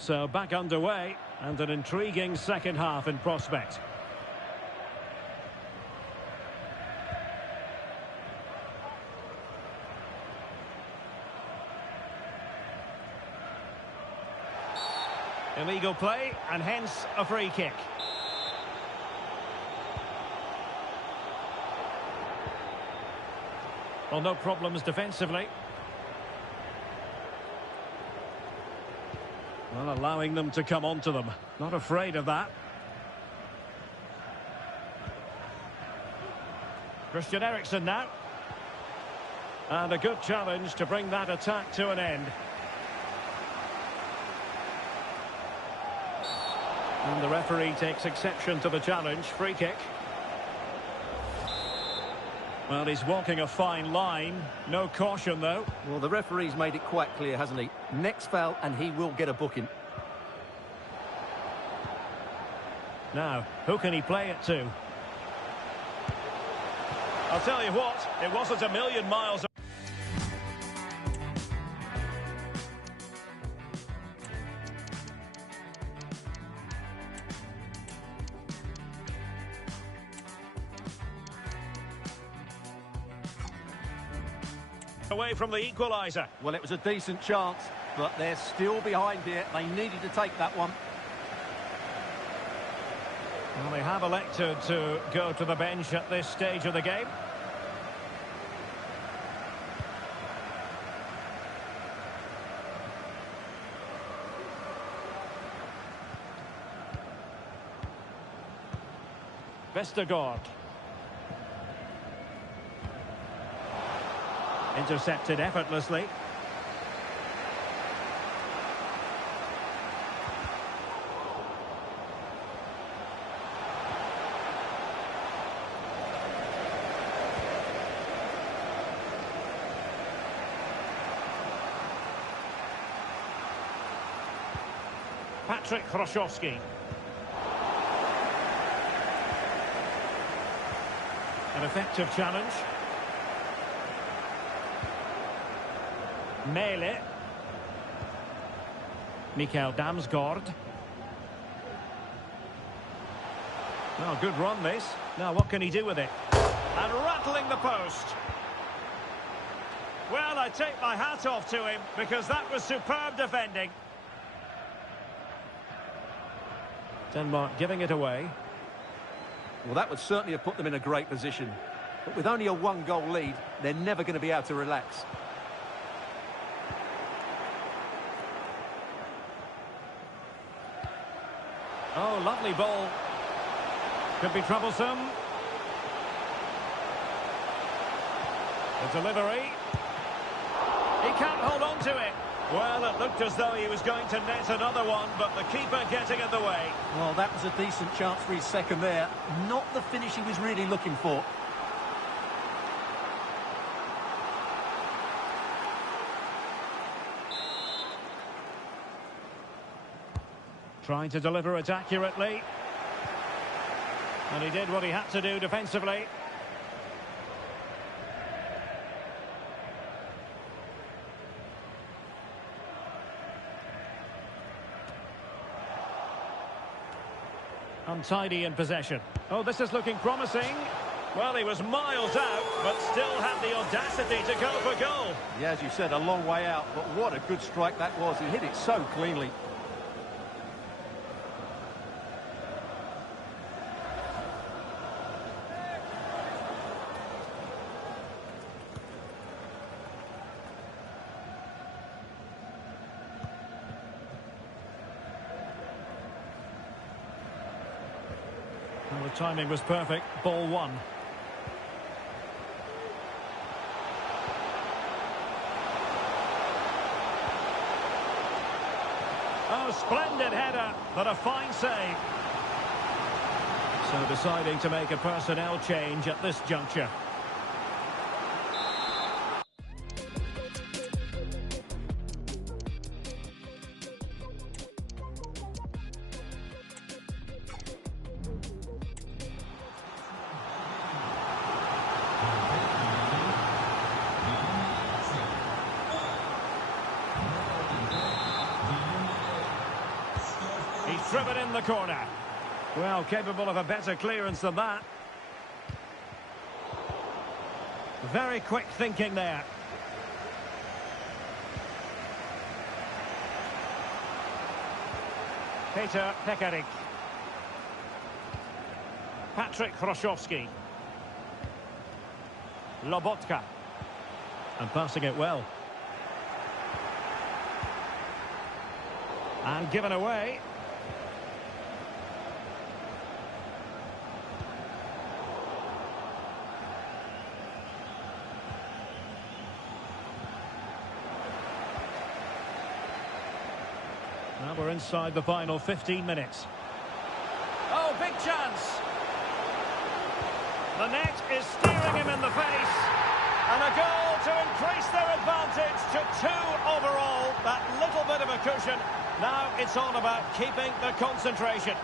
So back underway and an intriguing second half in prospect. Illegal play and hence a free kick. Well, no problems defensively. Well, allowing them to come onto them. Not afraid of that. Christian Eriksen now. And a good challenge to bring that attack to an end. And the referee takes exception to the challenge. Free kick. Well, he's walking a fine line. No caution, though. Well, the referee's made it quite clear, hasn't he? Next foul, and he will get a booking. Now, who can he play it to? I'll tell you what, it wasn't a million miles away from the equaliser. Well, it was a decent chance, but they're still behind here. They needed to take that one. Well, they have elected to go to the bench at this stage of the game. Vestergaard. Intercepted effortlessly. Patrick Hroszowski. An effective challenge. Mele. Mikael Damsgaard. Well, good run this. Now what can he do with it? And rattling the post. Well, I take my hat off to him because that was superb defending. Denmark giving it away. Well, that would certainly have put them in a great position. But with only a one-goal lead, they're never going to be able to relax. Oh, lovely ball. Could be troublesome. The delivery. He can't hold on to it. Well, it looked as though he was going to net another one, but the keeper getting in the way. Well, that was a decent chance for his second there. Not the finish he was really looking for. Trying to deliver it accurately. And he did what he had to do defensively. Untidy in possession. Oh, this is looking promising. Well, he was miles out, but still had the audacity to go for goal. Yeah, as you said, a long way out, but what a good strike that was. He hit it so cleanly. Well, the timing was perfect. Ball one. Oh, splendid header, but a fine save. So deciding to make a personnel change at this juncture. He's driven in the corner. Well, capable of a better clearance than that. Very quick thinking there. Peter Pekarik. Patrick Hroszowski. Lobotka. And passing it well. And given away. Now we're inside the final 15 minutes. Oh, big chance. The net is steering him in the face. And a goal to increase their advantage to 2 overall. That little bit of a cushion. Now it's all about keeping the concentration.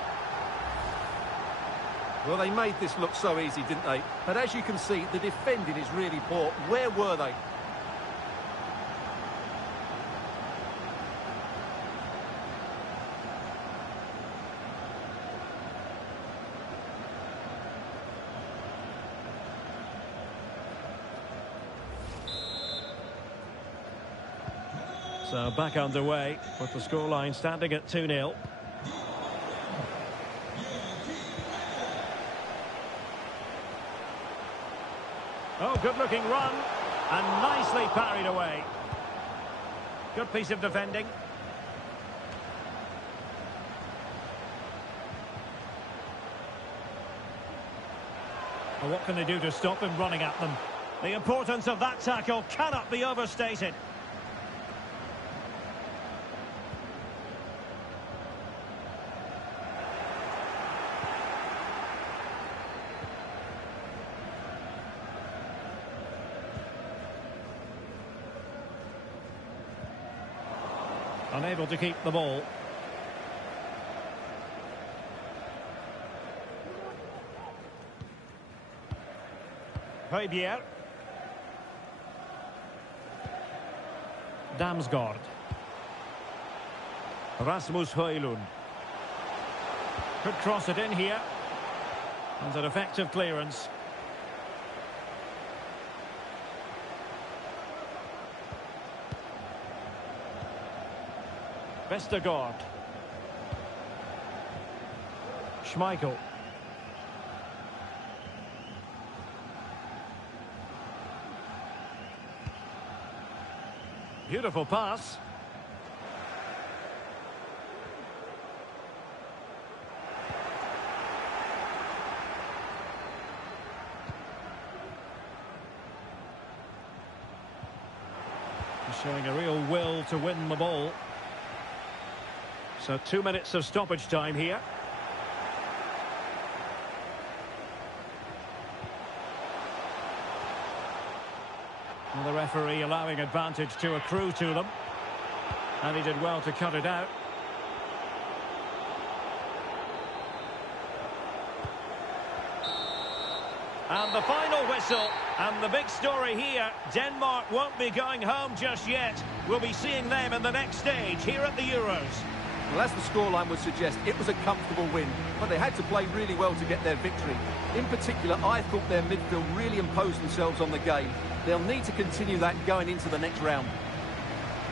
Well, they made this look so easy, didn't they? But as you can see, the defending is really poor. Where were they? So back underway with the scoreline standing at 2-0. Oh, good-looking run, and nicely parried away. Good piece of defending. Well, what can they do to stop him running at them? The importance of that tackle cannot be overstated. Unable to keep the ball. Højbjerg. Damsgaard. Rasmus Højlund. Could cross it in here. And an effective clearance. Vestergaard. Schmeichel. Beautiful pass. Showing a real will to win the ball. So 2 minutes of stoppage time here. And the referee allowing advantage to accrue to them. And he did well to cut it out. And the final whistle. And the big story here, Denmark won't be going home just yet. We'll be seeing them in the next stage here at the Euros. Well, as the scoreline would suggest, it was a comfortable win, but they had to play really well to get their victory. In particular, I thought their midfield really imposed themselves on the game. They'll need to continue that going into the next round.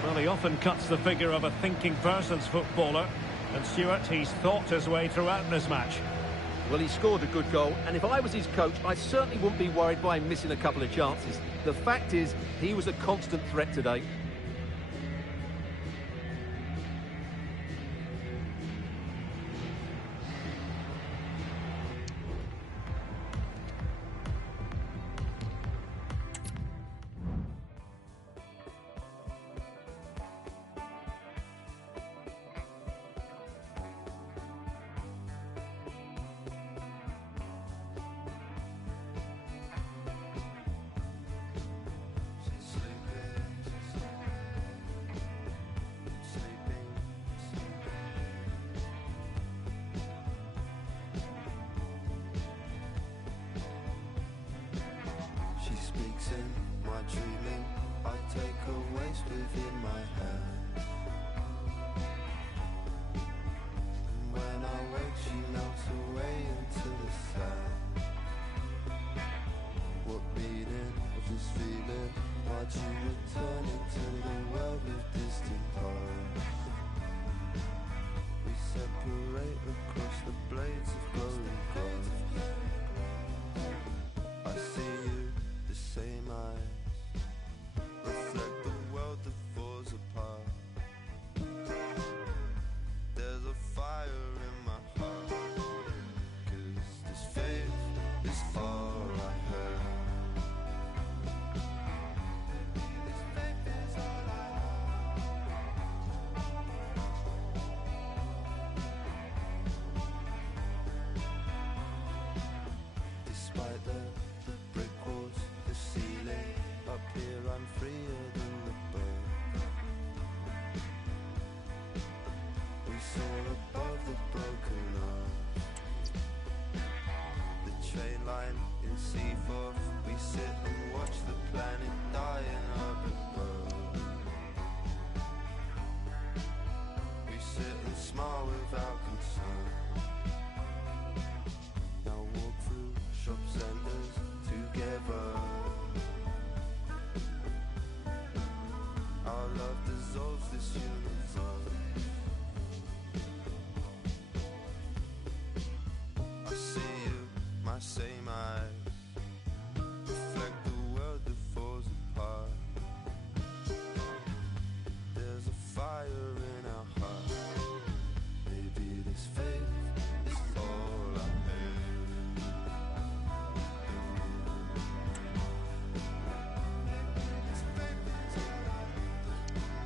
Well, he often cuts the figure of a thinking person's footballer. And Stuart, he's thought his way throughout this match. Well, he scored a good goal, and if I was his coach, I certainly wouldn't be worried by him missing a couple of chances. The fact is, he was a constant threat today. Speaks in my dreaming, I take a waste within my head. And when I wake, she melts away into the sand. What meaning of this feeling? Why'd you return into the world of distant past? We separate across the blades of glowing grass. I see you, the same eyes reflect the world that falls apart. There's a fire in my heart, 'cause this faith is all I have. This faith is all I have. Despite the brick walls, the ceiling, up here I'm freer than the bird. We soar above the broken arch. The train line in Seaforth, we sit and watch the planet die in urban road. We sit and smile without concern. Now walk through shop centres together. Our love dissolves this universe. I see you, my same eyes reflect the world that falls apart. There's a fire in our heart. Maybe this faith is all I have.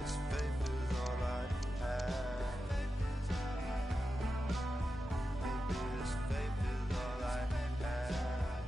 This faith is all I have. Maybe this faith is all I have.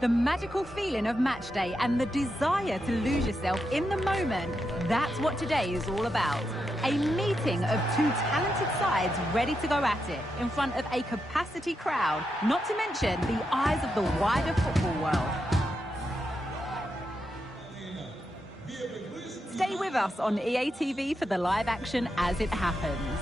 The magical feeling of match day and the desire to lose yourself in the moment, that's what today is all about. A meeting of two talented sides ready to go at it in front of a capacity crowd, not to mention the eyes of the wider football world. Stay with us on EA TV for the live action as it happens.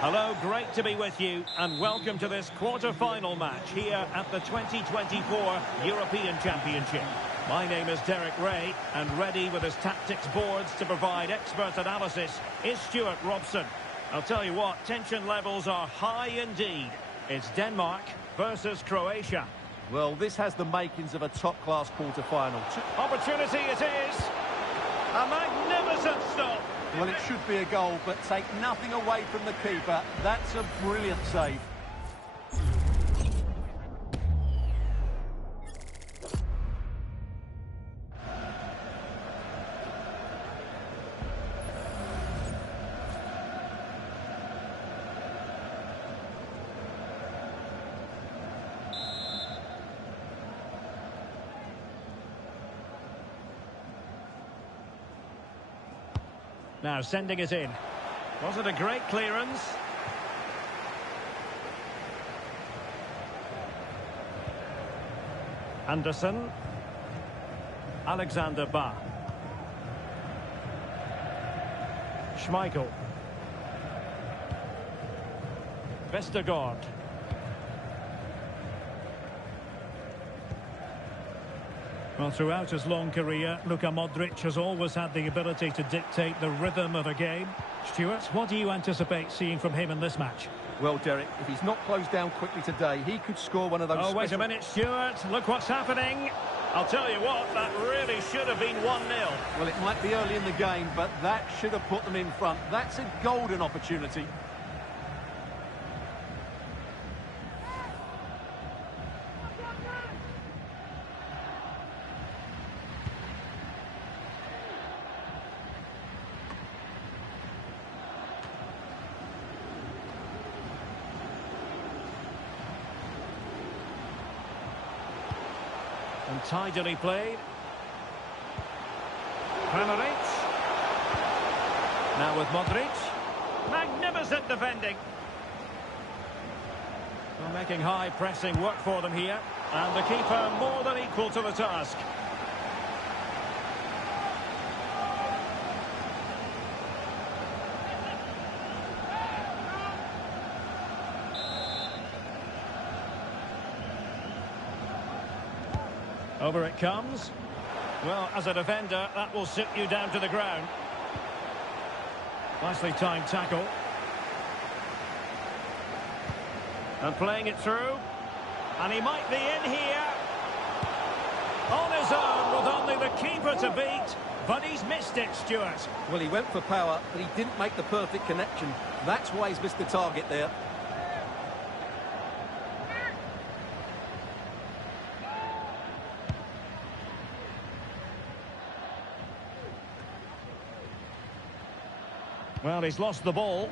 Hello, great to be with you and welcome to this quarter-final match here at the 2024 European Championship. My name is Derek Ray and ready with his tactics boards to provide expert analysis is Stuart Robson. I'll tell you what, tension levels are high indeed. It's Denmark versus Croatia. Well, this has the makings of a top-class quarter-final. Opportunity it is. A magnificent stop. Well, it should be a goal, but take nothing away from the keeper. That's a brilliant save. Now sending it in. Was it a great clearance? Anderson. Alexander Ba. Schmeichel. Vestergaard. Well, throughout his long career, Luka Modric has always had the ability to dictate the rhythm of a game. Stuart, what do you anticipate seeing from him in this match? Well, Derek, if he's not closed down quickly today, he could score one of those... Oh, wait a minute, Stuart. Look what's happening. I'll tell you what, that really should have been 1-0. Well, it might be early in the game, but that should have put them in front. That's a golden opportunity. And tidily played. Kramaric. Now with Modric. Magnificent defending. Well, making high pressing work for them here. And the keeper more than equal to the task. Over it comes. Well, as a defender, that will sit you down to the ground. Nicely timed tackle. And playing it through. And he might be in here. On his own with only the keeper to beat. But he's missed it, Stuart. Well, he went for power, but he didn't make the perfect connection. That's why he's missed the target there. Well, he's lost the ball.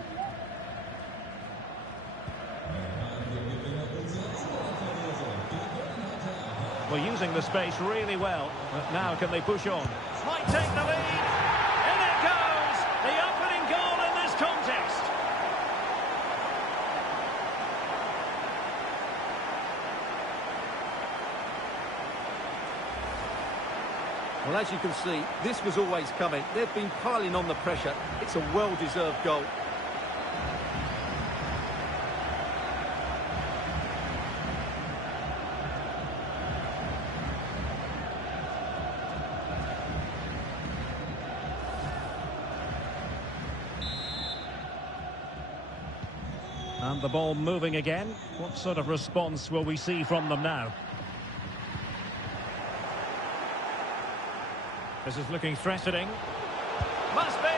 Well, using the space really well. But now can they push on? Might take the lead. In it goes! The opening goal in this contest. Well, as you can see, this was always coming. They've been piling on the pressure. It's a well-deserved goal. And the ball moving again. What sort of response will we see from them now? This is looking threatening. Must be!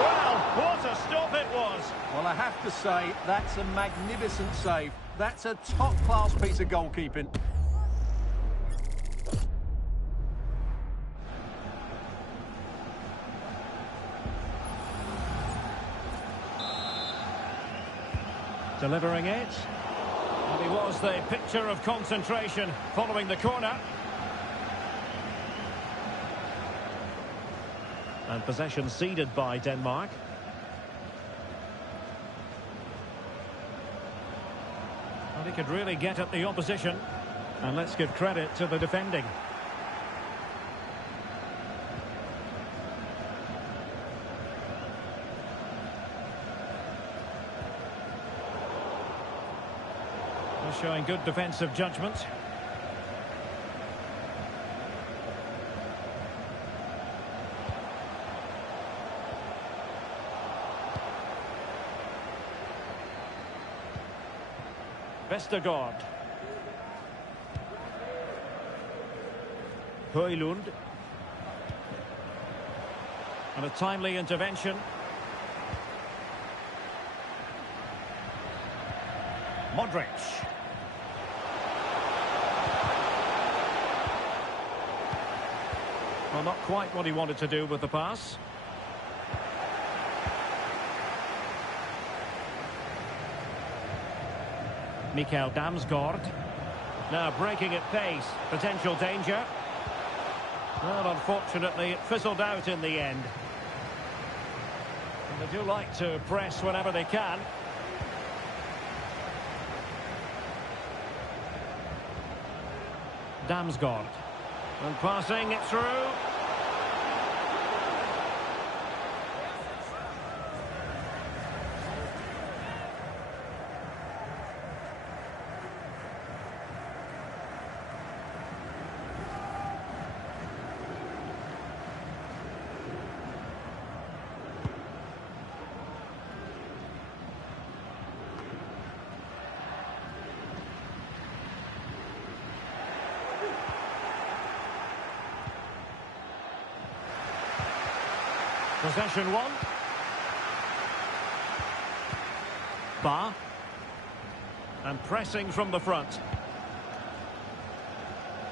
Well, what a stop it was! Well, I have to say, that's a magnificent save. That's a top-class piece of goalkeeping. Delivering it. And he was the picture of concentration following the corner. And possession ceded by Denmark. Well, he could really get at the opposition. And let's give credit to the defending. They're showing good defensive judgment. Vestergaard. Højlund. And a timely intervention. Modric. Well, not quite what he wanted to do with the pass. Mikael Damsgaard. Now breaking at pace. Potential danger. Well, unfortunately, it fizzled out in the end. And they do like to press whenever they can. Damsgaard. And passing it through. Possession one. Ba. And pressing from the front.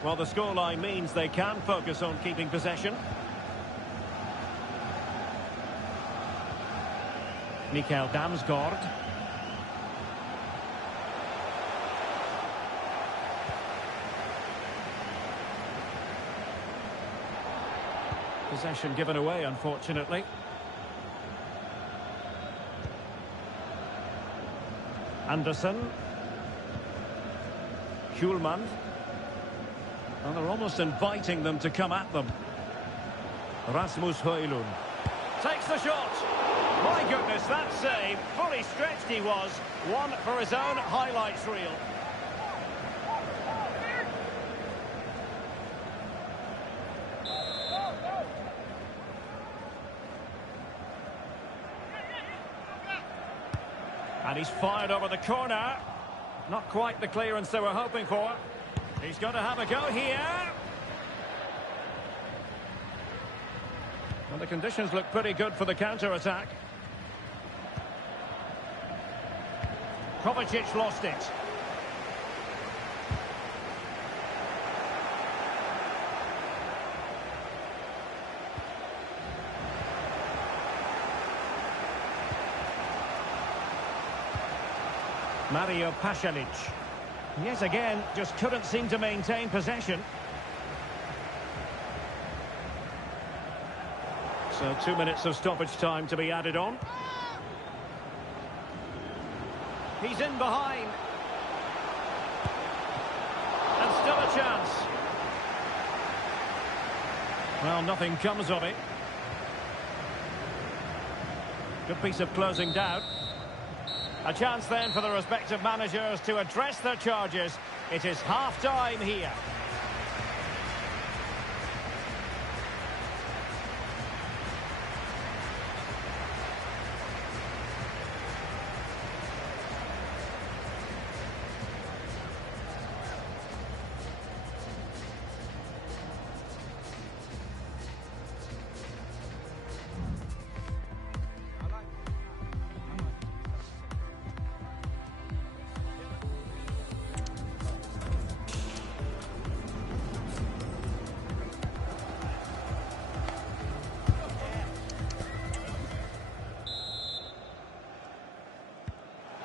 Well, the scoreline means they can focus on keeping possession. Mikael Damsgaard. Possession given away, unfortunately. Anderson. Hjulmand. And they're almost inviting them to come at them. Rasmus Højlund. Takes the shot. My goodness, that save. Fully stretched he was. One for his own highlights reel. And he's fired over the corner. Not quite the clearance they were hoping for. He's going to have a go here. And the conditions look pretty good for the counter-attack. Kovacic lost it. Mario Pasalic. Yet again, just couldn't seem to maintain possession. So 2 minutes of stoppage time to be added on. He's in behind. And still a chance. Well, nothing comes of it. Good piece of closing down. A chance then for the respective managers to address their charges. It is half-time here.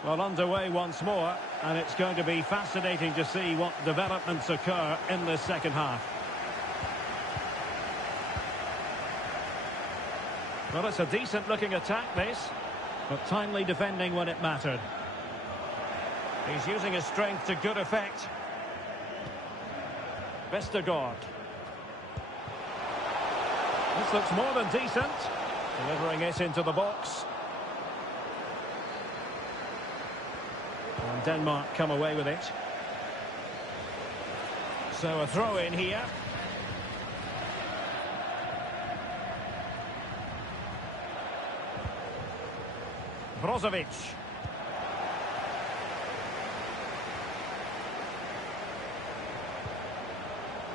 Well, underway once more, and it's going to be fascinating to see what developments occur in this second half. Well, it's a decent-looking attack, this, but timely defending when it mattered. He's using his strength to good effect. Vestergaard. This looks more than decent. Delivering it into the box. And Denmark come away with it. So a throw in here. Brozovic.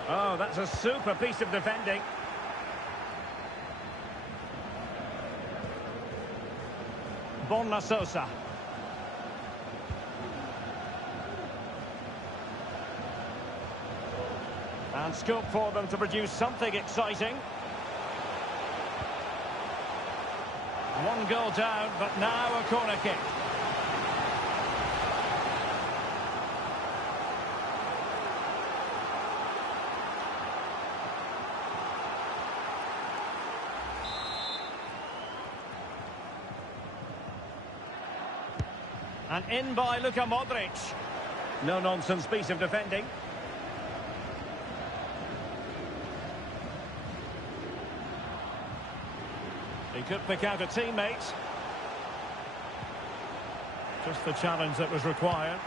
Oh, that's a super piece of defending. Bonna Sosa. And scope for them to produce something exciting. One goal down, but now a corner kick. And in by Luka Modric. No-nonsense piece of defending. He could pick out a teammate. Just the challenge that was required.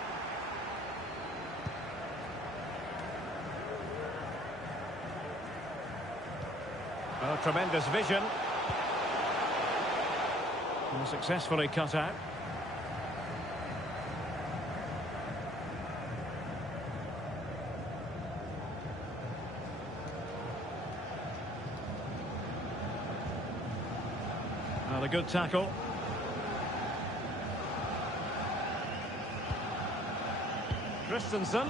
Oh, tremendous vision. And successfully cut out. Well, a good tackle. Christensen.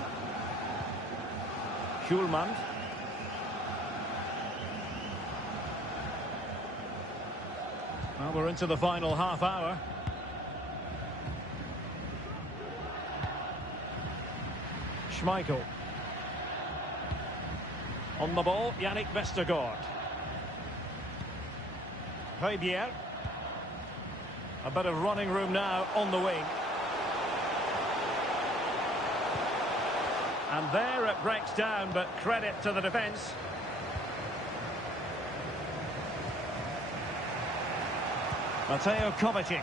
Schulman. Well, we're into the final half hour. Schmeichel. On the ball, Yannick Vestergaard. Højbjerg. A bit of running room now on the wing. And there it breaks down, but credit to the defence. Mateo Kovacic.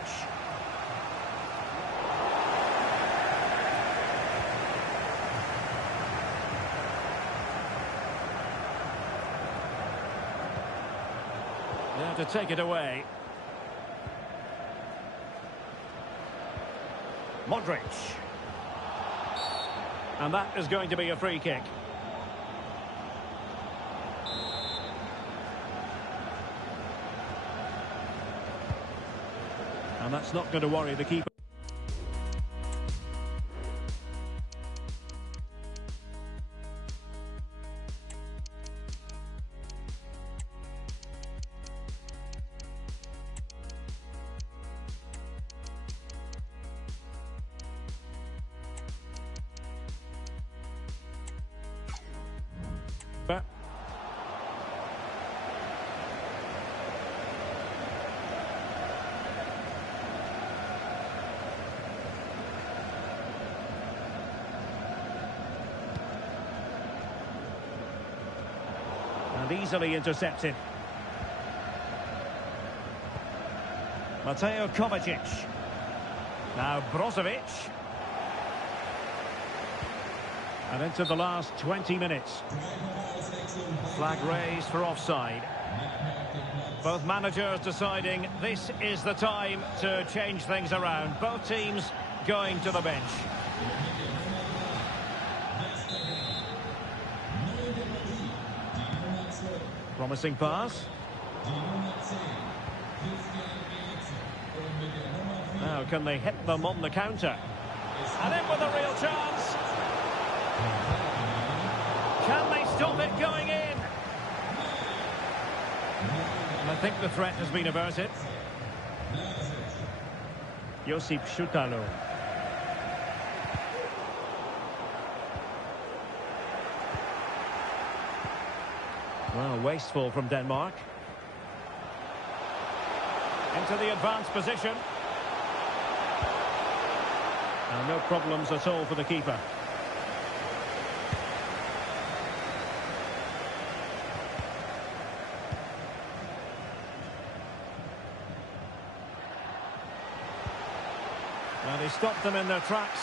Now to take it away. Modric. And that is going to be a free kick. And that's not going to worry the keeper. And easily intercepted. Mateo Kovacic. Now Brozovic. And into the last 20 minutes. Flag raised for offside. Both managers deciding this is the time to change things around. Both teams going to the bench. Promising pass. Now can they hit them on the counter? And in with a real chance. Can they stop it going in? And I think the threat has been averted. Josip Schutalo. Well, wasteful from Denmark. Into the advanced position. No problems at all for the keeper. And he stopped them in their tracks.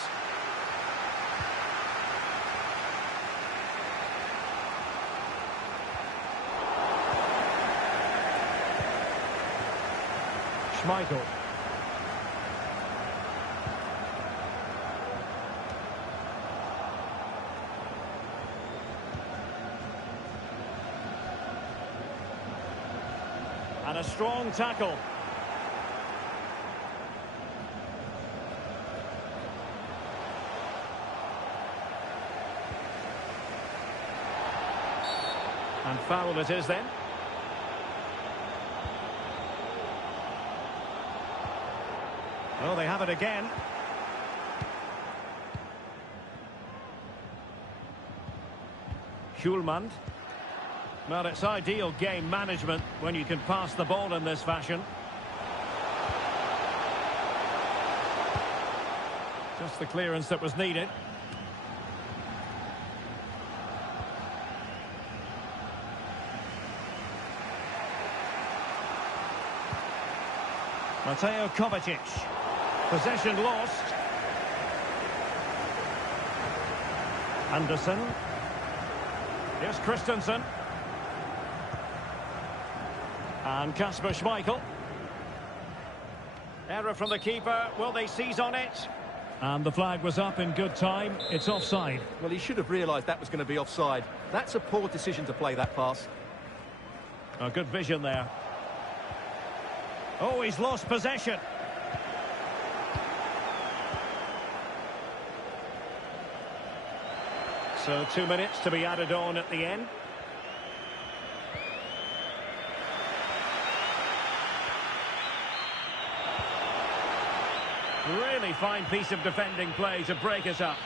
Schmeichel. And a strong tackle. And foul it is then. Well, they have it again. Schulman. Well, it's ideal game management when you can pass the ball in this fashion. Just the clearance that was needed. Mateo Kovacic. Possession lost. Anderson. Here's Christensen. And Kasper Schmeichel. Error from the keeper. Will they seize on it? And the flag was up in good time. It's offside. Well, he should have realised that was going to be offside. That's a poor decision to play that pass. Oh, good vision there. Oh, he's lost possession. So 2 minutes to be added on at the end. Really fine piece of defending play to break us up.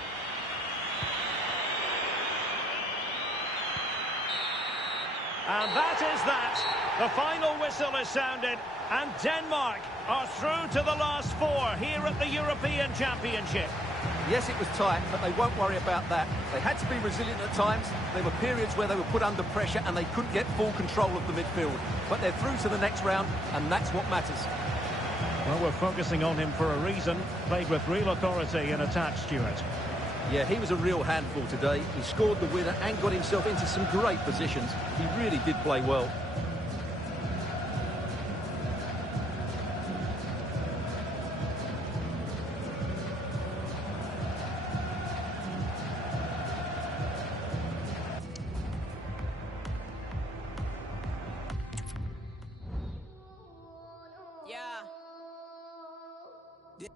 And that is that. The final whistle is sounded, and Denmark are through to the last four here at the European Championship. Yes, it was tight, but they won't worry about that. They had to be resilient at times. There were periods where they were put under pressure and they couldn't get full control of the midfield. But they're through to the next round, and that's what matters. Well, we're focusing on him for a reason. Played with real authority in attack, Stuart. Yeah, he was a real handful today. He scored the winner and got himself into some great positions. He really did play well.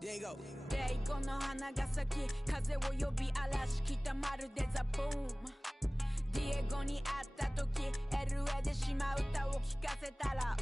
There you go. デイゴの花が咲き風を呼び嵐来たまるでザブームディエゴに会った時 LA で島歌を聴かせたら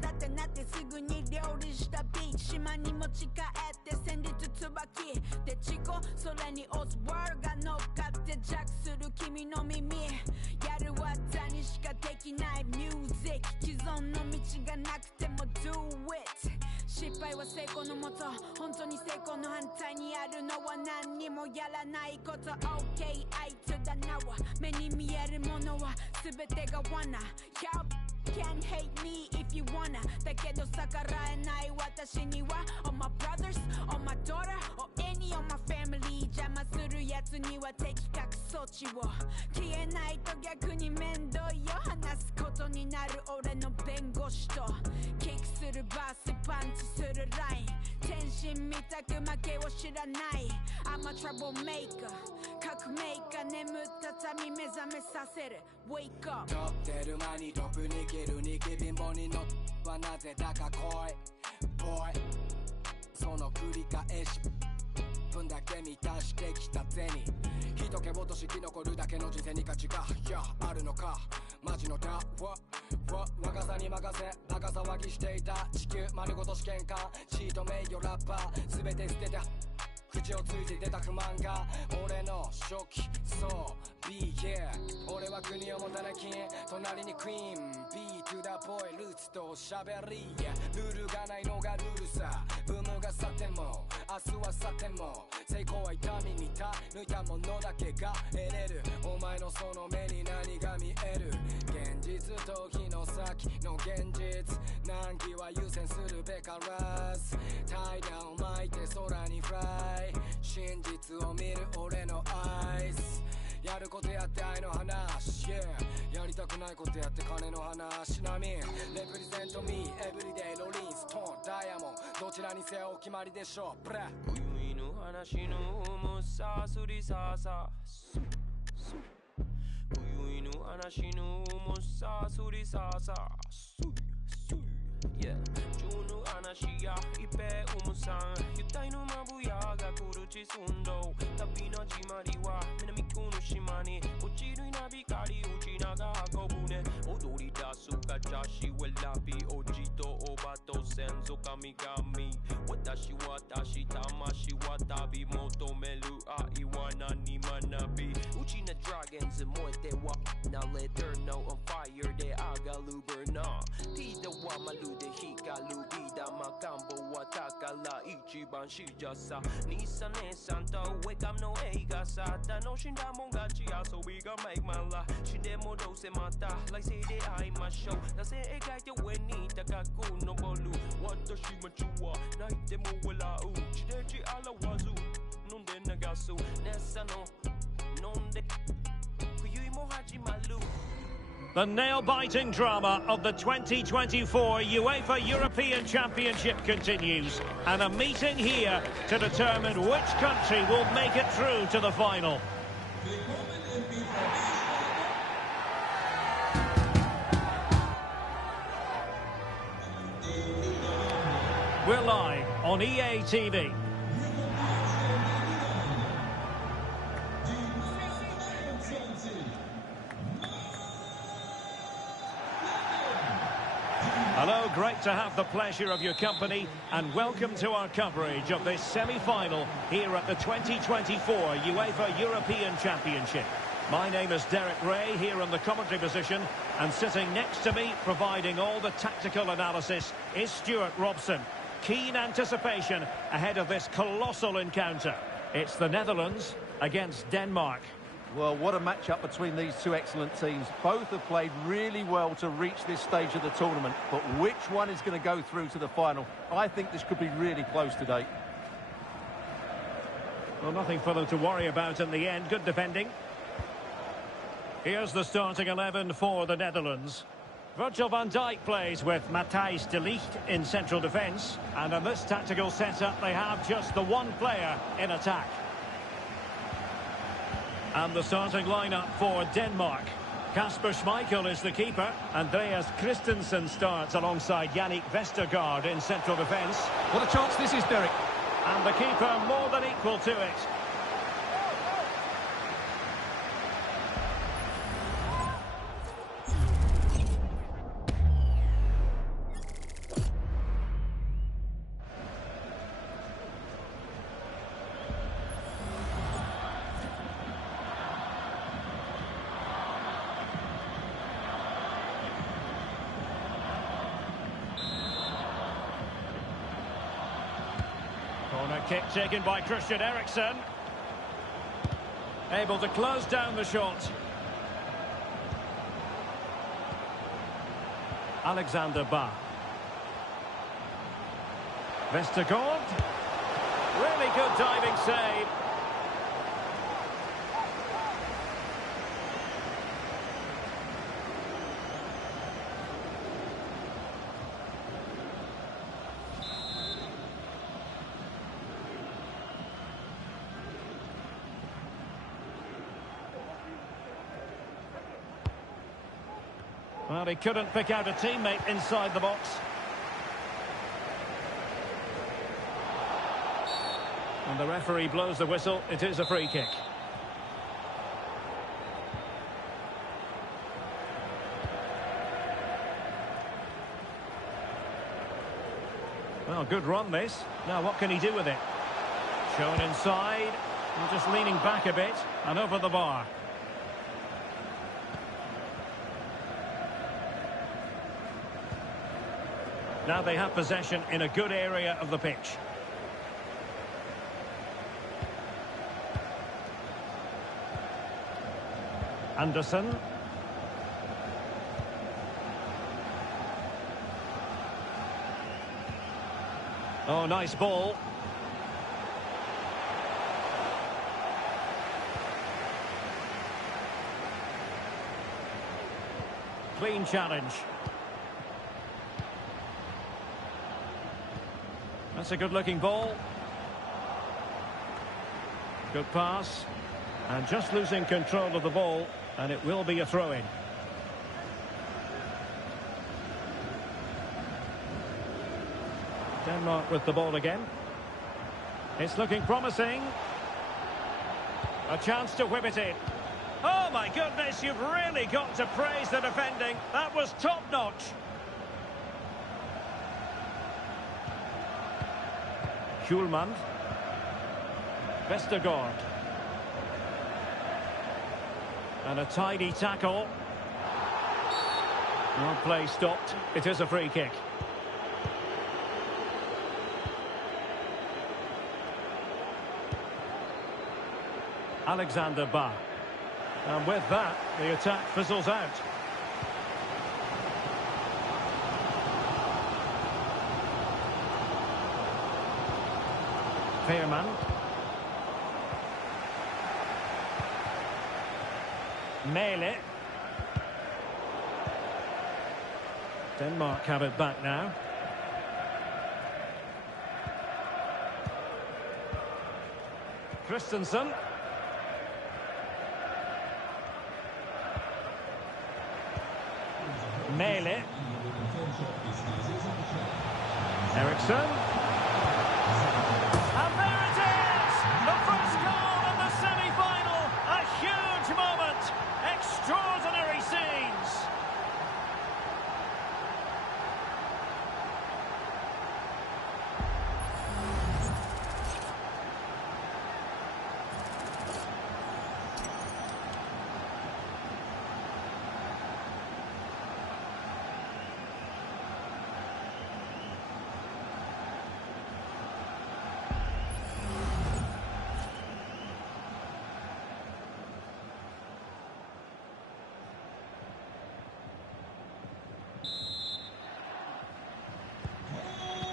だってなってすぐに料理したビーチ島に持ち帰って戦慄椿でチコそれにオズワーが乗っかってジャックする君の耳やる技にしかできないミュージック既存の道がなくても Do it失敗は成功のもと本当に成功の反対にあるのは何にもやらないこと OK 愛とだなは目に見えるものは全てが罠 Y'all can hate me if you wanna だけど逆らえない私には All my brothers, all my daughter, or any of my family 邪魔するやつには的確措置を消えないと逆に面倒よ話すことになる俺の弁護士とキックするバスパンチするライン天心みたく負けを知らない I'm a troublemaker 革命家眠った民目覚めさせる Wake up 取ってる間にトップに切るニキ貧乏に乗っはなぜだか来い Boy その繰り返し分だけ満たしてきた銭人気落とし生き残るだけの人生に価値があるのかマジのダ若さに任せバカ騒ぎしていた地球丸ごと試験官チート名誉ラッパー全て捨てて口をついて出た不満が俺の初期そう B yeah 俺は国を持たなきゃ隣にクイーン B to the boy ルーツとおしゃべり yeah ルールがないのがルールさブームが去っても明日は去っても成功は痛み見た抜いたものだけが得れるお前のその目に何が見える現実と日の先の現実難儀は優先するべからずタイダーを巻いて空にフライ真実を見る俺のアイスやることやって愛の話、yeah、やりたくないことやって金の話なみレプリゼントミーエブリデイロリンストーンダイヤモンドどちらにせよお決まりでしょうブラ今宵の話の重さすりささ今宵の話の重さすりささYeah 今日の話や一平重さん愉快のまぶやが来る地寸胴旅の始まりは南区の島に落ちる稲光打ちなが運ぶね踊り出すかジャシウェラビおじとおばと先祖神々私魂は旅求める愛は何学びうちなドラゴンズ燃えてはなレターノ on fire で上がるブルナーティーダはまるで光るビーダマカンボは宝一番しじゃさ兄さん姉さんとウェカムの映画さ楽しんだもん勝ち遊びが make my life 死んでもどうせまた来世で会いましょうなぜ描いて上に高く登る私もちは泣いても笑う地で地表ず飲んで流す熱さの飲んで冬も始まるThe nail-biting drama of the 2024 UEFA European Championship continues, and a meeting here to determine which country will make it through to the final. We're live on EA TV. Hello, great to have the pleasure of your company and welcome to our coverage of this semi-final here at the 2024 UEFA European Championship. My name is Derek Ray here in the commentary position, and sitting next to me providing all the tactical analysis is Stuart Robson. Keen anticipation ahead of this colossal encounter. It's the Netherlands against Denmark. Well, what a match-up between these two excellent teams. Both have played really well to reach this stage of the tournament, but which one is going to go through to the final? I think this could be really close today. Well, nothing for them to worry about in the end. Good defending. Here's the starting 11 for the Netherlands. Virgil van Dijk plays with Matthijs de Ligt in central defence. And in this tactical setup, they have just the one player in attack. And the starting lineup for Denmark. Kasper Schmeichel is the keeper. Andreas Christensen starts alongside Yannick Vestergaard in central defence. What a chance this is, Derek. And the keeper more than equal to it. Corner kick taken by Christian Eriksen. Able to close down the shot. Alexander Ba. Vestergaard. Really good diving save. Well, he couldn't pick out a teammate inside the box. And the referee blows the whistle. It is a free kick. Well, good run this. Now, what can he do with it? Shown inside. And just leaning back a bit and over the bar. Now they have possession in a good area of the pitch. Anderson. Oh, nice ball. Clean challenge. That's a good-looking ball. Good pass. And just losing control of the ball, and it will be a throw-in. Denmark with the ball again. It's looking promising. A chance to whip it in. Oh, my goodness, you've really got to praise the defending. That was top-notch. Schulman. Vestergaard. And a tidy tackle. Well, play stopped. It is a free kick. Alexander Ba. And with that, the attack fizzles out. Veerman. Mele. Denmark have it back now. Christensen. Mele. Eriksson. And there it is! The first goal of the semi-final! A huge moment! Extraordinary scenes!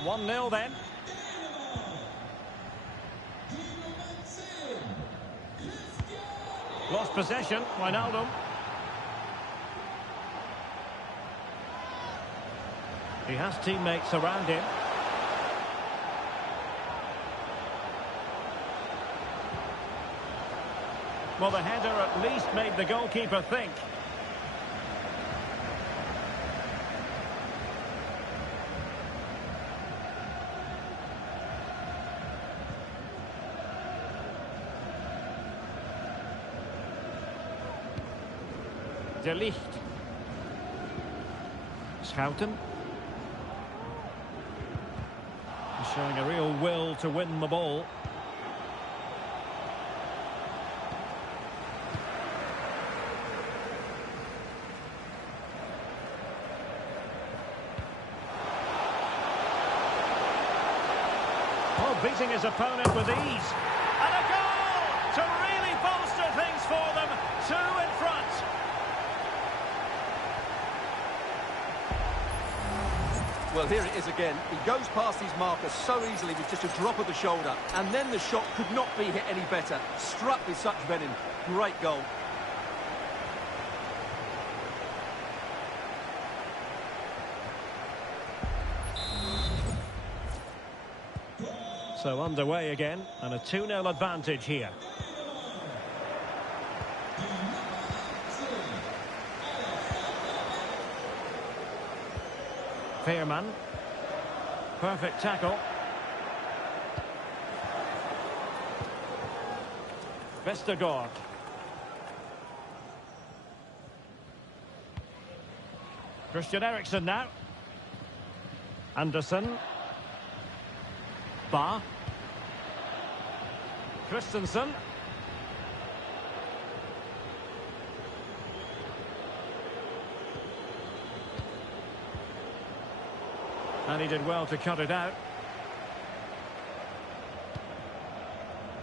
One 1-0 then. Lost possession, Wijnaldum. He has teammates around him. Well, the header at least made the goalkeeper think. De Ligt. Schouten. He's showing a real will to win the ball. Oh, beating his opponent with ease. And a goal to really bolster things for them. 2 in front. Well, here it is again. He goes past his marker so easily with just a drop of the shoulder. And then the shot could not be hit any better. Struck with such venom. Great goal. So underway again, and a 2-0 advantage here. Veerman. Perfect tackle. Vestergaard. Christian Eriksen now. Anderson. Ba. Christensen. And he did well to cut it out.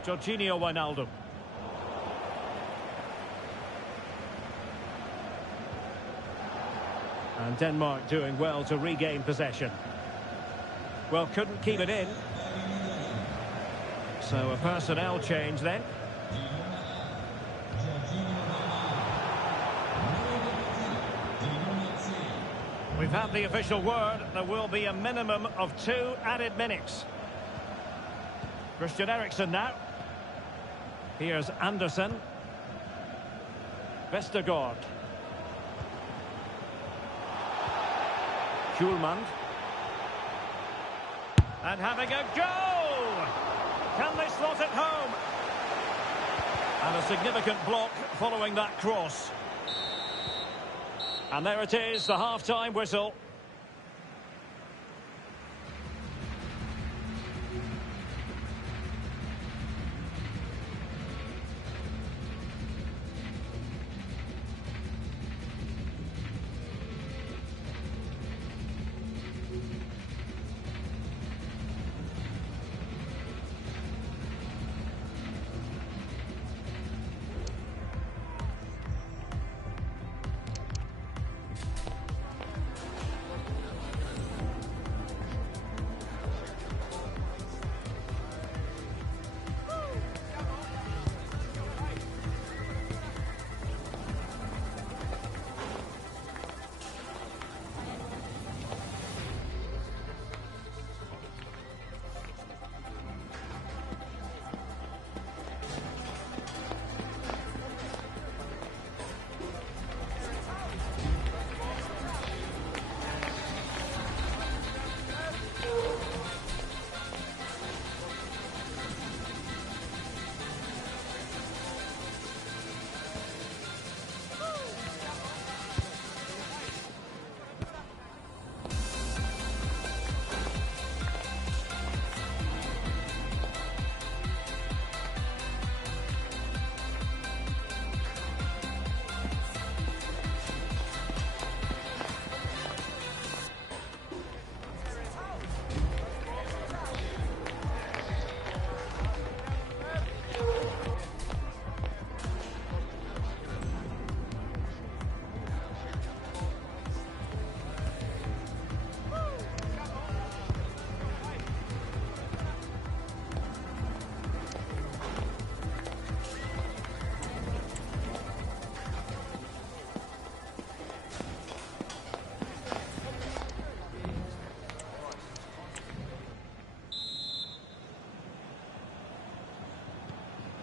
Jorginho Wijnaldum. And Denmark doing well to regain possession. Well, couldn't keep it in. So a personnel change then. We've had the official word. There will be a minimum of 2 added minutes. Christian Eriksen now. Here's Anderson. Vestergaard. Schulman. And having a go! Can they slot it home? And a significant block following that cross. And there it is, the half-time whistle.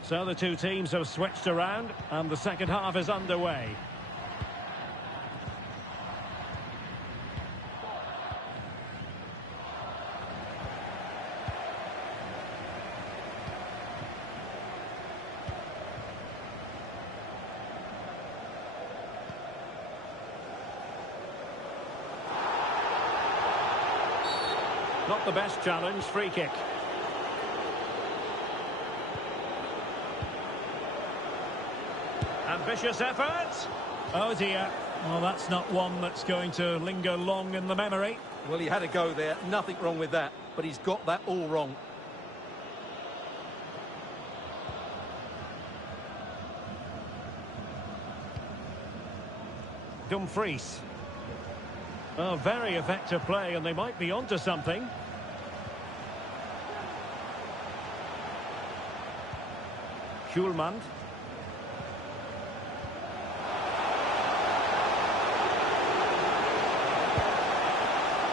So the two teams have switched around and the second half is underway. Not the best challenge, free kick. Ambitious effort. Oh dear. Well, that's not one that's going to linger long in the memory. Well, he had a go there. Nothing wrong with that. But he's got that all wrong. Dumfries. Oh, very effective play, and they might be onto something. Schulman.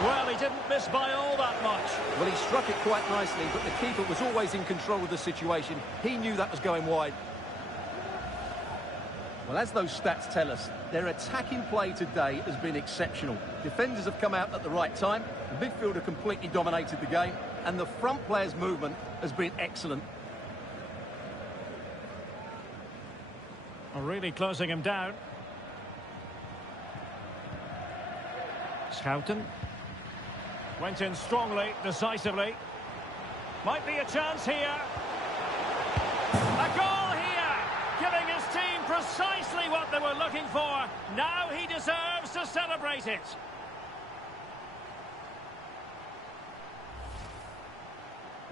Well, he didn't miss by all that much. Well, he struck it quite nicely, but the keeper was always in control of the situation. He knew that was going wide. Well, as those stats tell us, their attacking play today has been exceptional. Defenders have come out at the right time, the midfielder completely dominated the game, and the front player's movement has been excellent. Really closing him down. Schouten. Went in strongly, decisively. Might be a chance here. A goal here! Giving his team precisely what they were looking for. Now he deserves to celebrate it.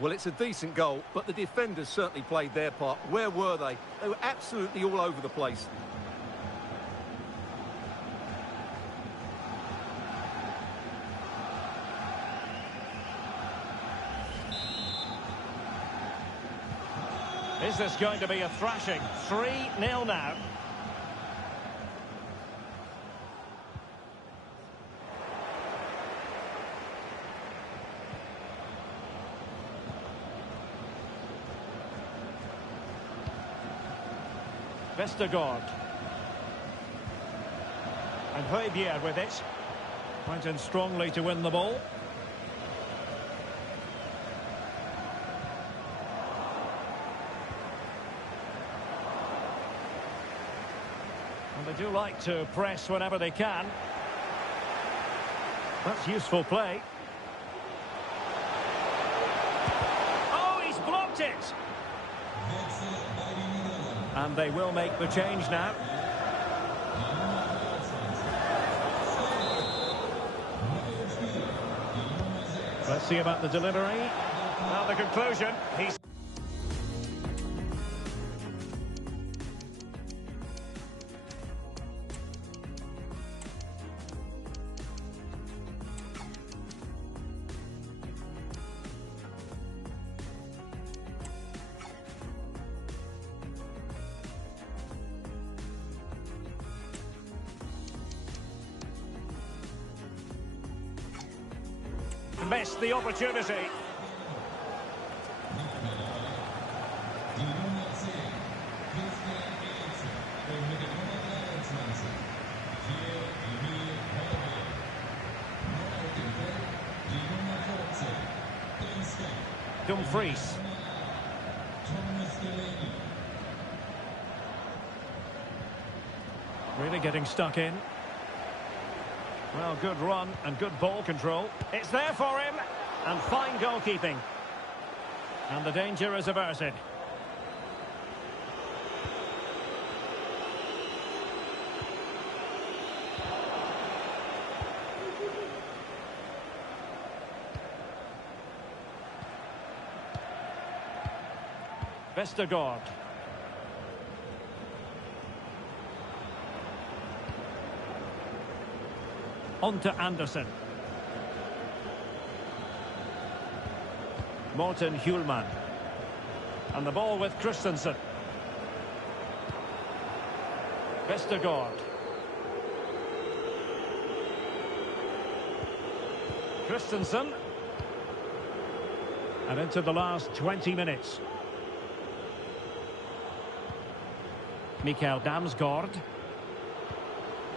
Well, it's a decent goal, but the defenders certainly played their part. Where were they? They were absolutely all over the place. Is this going to be a thrashing? 3-0 now. Vestergaard. And Højbjerg with it. Went in strongly to win the ball. And they do like to press whenever they can. That's useful play. Oh, he's blocked it! And they will make the change now. Let's see about the delivery. Now the conclusion. He's... missed the opportunity. Dumfries. Really getting stuck in. Well, good run and good ball control. It's there for him. And fine goalkeeping. And the danger is averted. Vestergaard. On to Anderson. Morten Hjulman. And the ball with Christensen. Vestergaard. Christensen. And into the last 20 minutes. Mikael Damsgaard.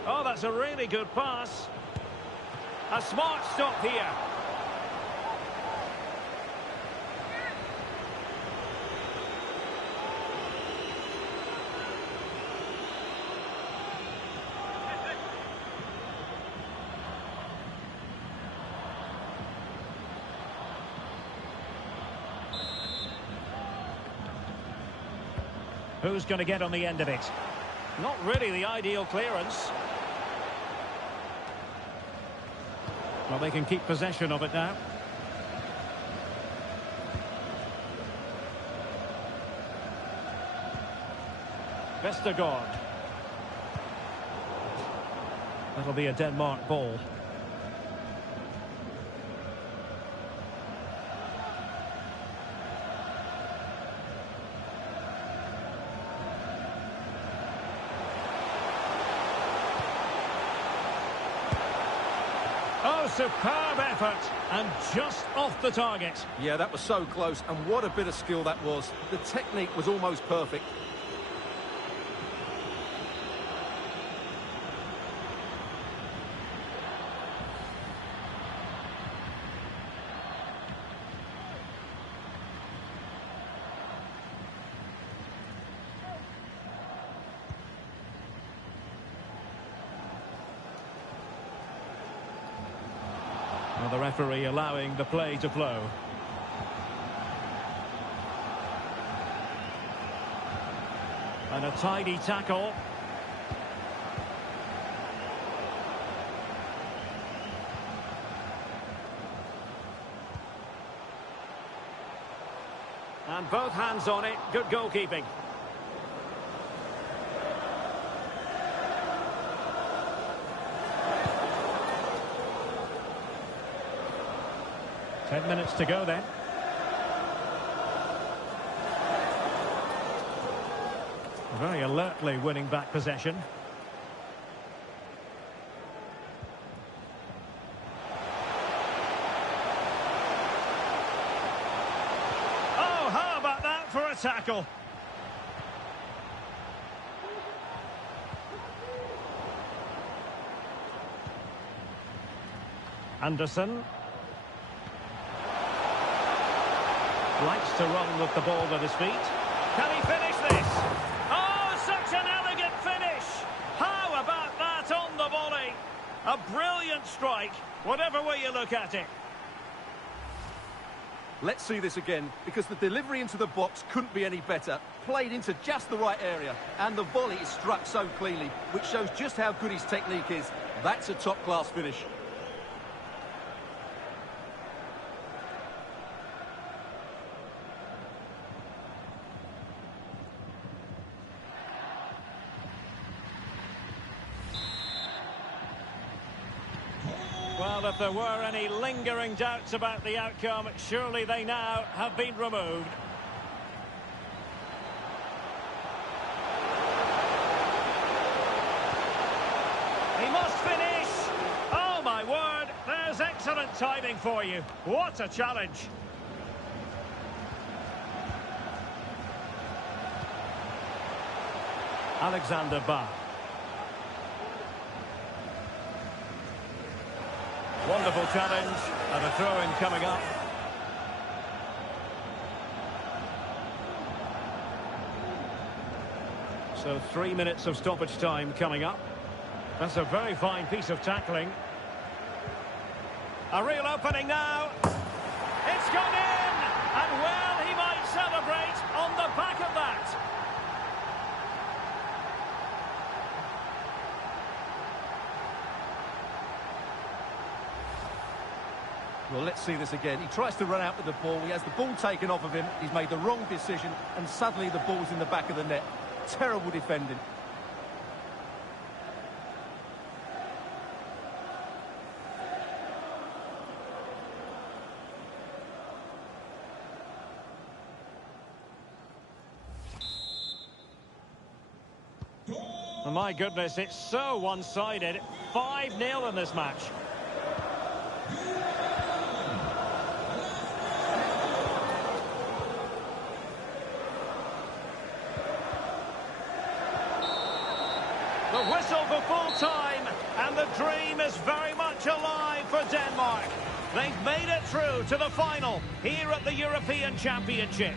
Oh, that's a really good pass. A smart stop here. Who's going to get on the end of it? Not really the ideal clearance. Well, they can keep possession of it now. Vestergaard. That'll be a Denmark ball. Oh, superb effort, and just off the target. Yeah, that was so close, and what a bit of skill that was. The technique was almost perfect. Well, the referee allowing the play to flow. And a tidy tackle. And both hands on it. Good goalkeeping. Ten minutes to go then. Very alertly winning back possession. Oh, how about that for a tackle? Anderson. Likes to run with the ball at his feet. Can he finish this? Oh, such an elegant finish! How about that on the volley? A brilliant strike, whatever way you look at it. Let's see this again, because the delivery into the box couldn't be any better. Played into just the right area, and the volley is struck so cleanly, which shows just how good his technique is. That's a top-class finish. Well, if there were any lingering doubts about the outcome, surely they now have been removed. He must finish! Oh, my word, there's excellent timing for you. What a challenge! Alexander Bach. Wonderful challenge, and a throw-in coming up. So 3 minutes of stoppage time coming up. That's a very fine piece of tackling. A real opening now. It's gone in! And well, he might celebrate on the back of that. Well, let's see this again. He tries to run out with the ball. He has the ball taken off of him. He's made the wrong decision, and suddenly the ball's in the back of the net. Terrible defending. Oh, my goodness, it's so one-sided. 5-0 in this match. The whistle for full-time, and the dream is very much alive for Denmark. They've made it through to the final here at the European Championship.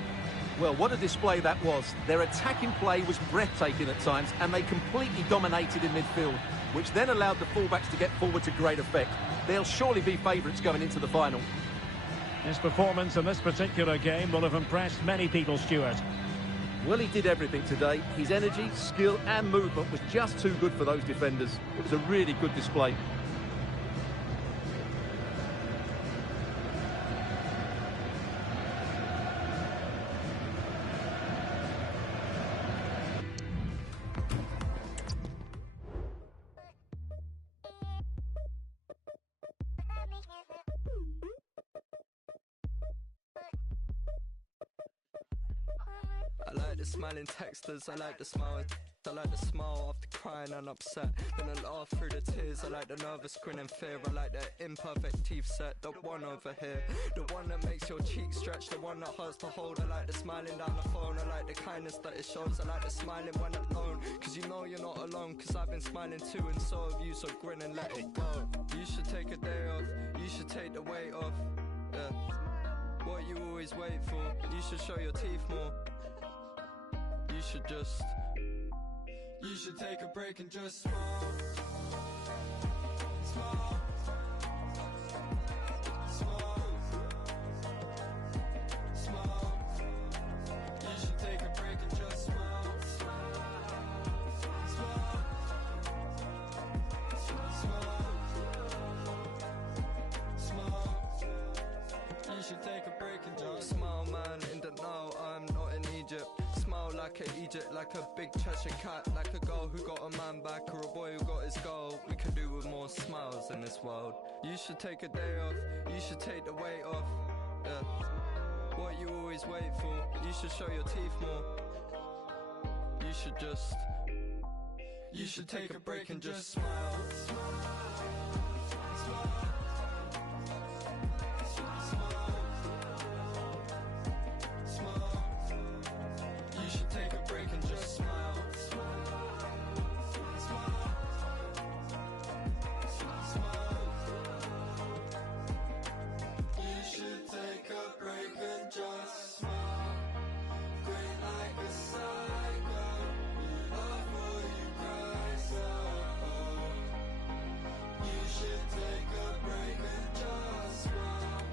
Well, what a display that was. Their attacking play was breathtaking at times, and they completely dominated in midfield, which then allowed the fullbacks to get forward to great effect. They'll surely be favourites going into the final. His performance in this particular game will have impressed many people, Stuart. Well, he did everything today. His energy, skill and movement was just too good for those defenders. It was a really good display. I like the smiling texters, I like the smile. I like the smile after crying and upset. Then I laugh through the tears. I like the nervous grin and fear. I like the imperfect teeth set, the one over here. The one that makes your cheeks stretch, the one that hurts to hold. I like the smiling down the phone. I like the kindness that it shows. I like the smiling when alone, cause you know you're not alone. Cause I've been smiling too and so have you, so grin and let it go. You should take a day off, you should take the weight off. Yeah. What you always wait for, you should show your teeth more. You should take a break and just smile. Smile. Smile. Smile. You should take a break and just smile. Smile. Smile. Smile. You should take a break and just smile, man. In the now, back at Egypt like a big Cheshire cat, like a girl who got a man back or a boy who got his goal. We could do with more smiles in this world. You should take a day off, you should take the weight off. Yeah. What you always wait for, you should show your teeth more. You should take a break and just smile. You should take a break and just smile. You should take a break and just smile. Grin like a psycho. You love what you cry so. You should take a break and just smile.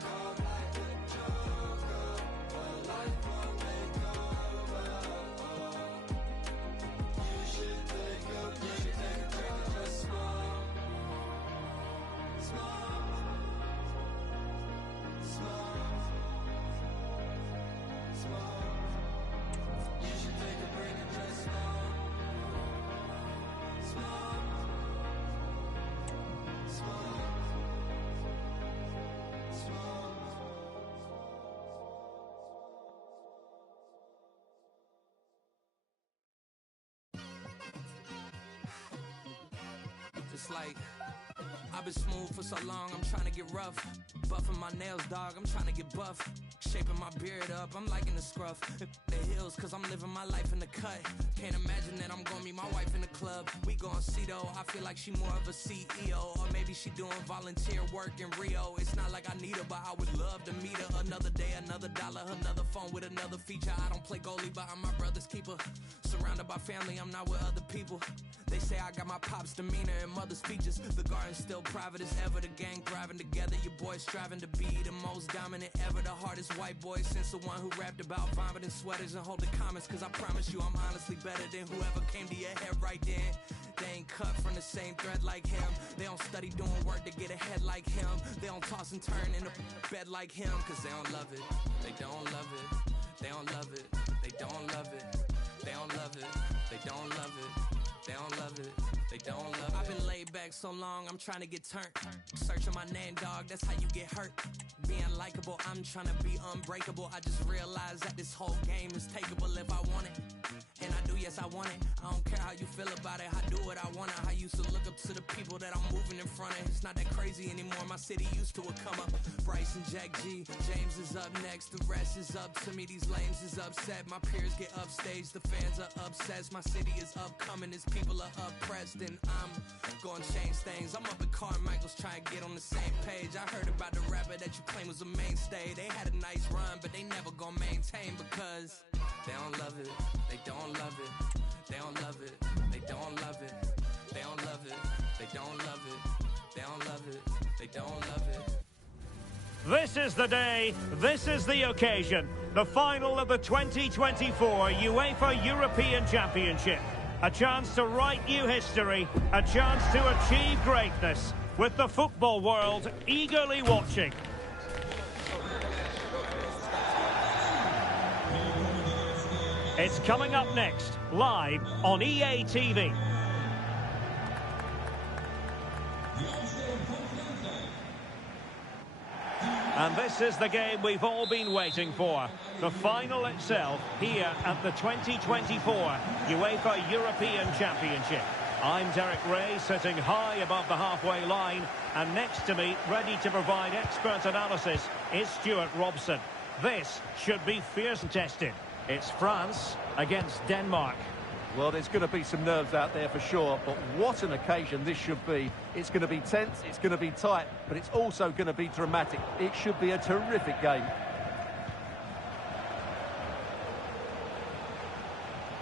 Calm like a joker. A life will make over. You should take a break and just smile. Smile. Smile. Smile. You should take a break and just smile. Smile. Smile. Smile. It's like I've been smooth for so long, I'm trying to get rough. Buffing my nails, dog, I'm trying to get buff. Shaping my beard up, I'm liking the scruff. The heels, cause I'm living my life in the cut. Can't imagine that I'm gonna meet my wife in the club. We gon' see though, I feel like she more of a CEO. Or maybe she doing volunteer work in Rio. It's not like I need her, but I would love to meet her. Another day, another dollar, another phone with another feature. I don't play goalie, but I'm my brother's keeper. Surrounded by family, I'm not with other people. They say I got my pop's demeanor and mother's features. The garden's still private as ever. The gang thriving together. Your boys striving to be the most dominant ever. The hardest white boy since the one who rapped about vomiting sweaters and holding comments. Cause I promise you I'm honestly better than whoever came to your head right then. They ain't cut from the same thread like him. They don't study doing work to get ahead like him. They don't toss and turn in a bed like him. Cause they don't love it. They don't love it. They don't love it. They don't love it. They don't love it. They don't love it. They don't love it. They don't love it. I've been laid back so long, I'm trying to get turned. Searching my name, dog, that's how you get hurt. Being likable, I'm trying to be unbreakable. I just realized that this whole game is takeable if I want it. And I do, yes, I want it. I don't care how you feel about it. I do what I want. I used to look up to the people that I'm moving in front of. It's not that crazy anymore. My city used to come up. Bryce and Jack G. James is up next. The rest is up to me. These lames is upset. My peers get upstage. The fans are obsessed. My city is upcoming. These people are oppressed. And I'm gonna change things. I'm up at Carmichael's trying to get on the same page. I heard about the rapper that you claim was a mainstay. They had a nice run, but they never gonna maintain because they don't love it. They don't love it. They don't love it. They don't love it. They don't love it. They don't love it. They don't love it. They don't love it. This is the day, this is the occasion. The final of the 2024 UEFA European Championship. A chance to write new history, a chance to achieve greatness, with the football world eagerly watching. It's coming up next, live on EA TV. And this is the game we've all been waiting for. The final itself here at the 2024 UEFA European Championship. I'm Derek Ray, sitting high above the halfway line, and next to me, ready to provide expert analysis, is Stuart Robson. This should be fierce and tested. It's France against Denmark. Well, there's going to be some nerves out there for sure, but what an occasion this should be. It's going to be tense, it's going to be tight, but it's also going to be dramatic. It should be a terrific game.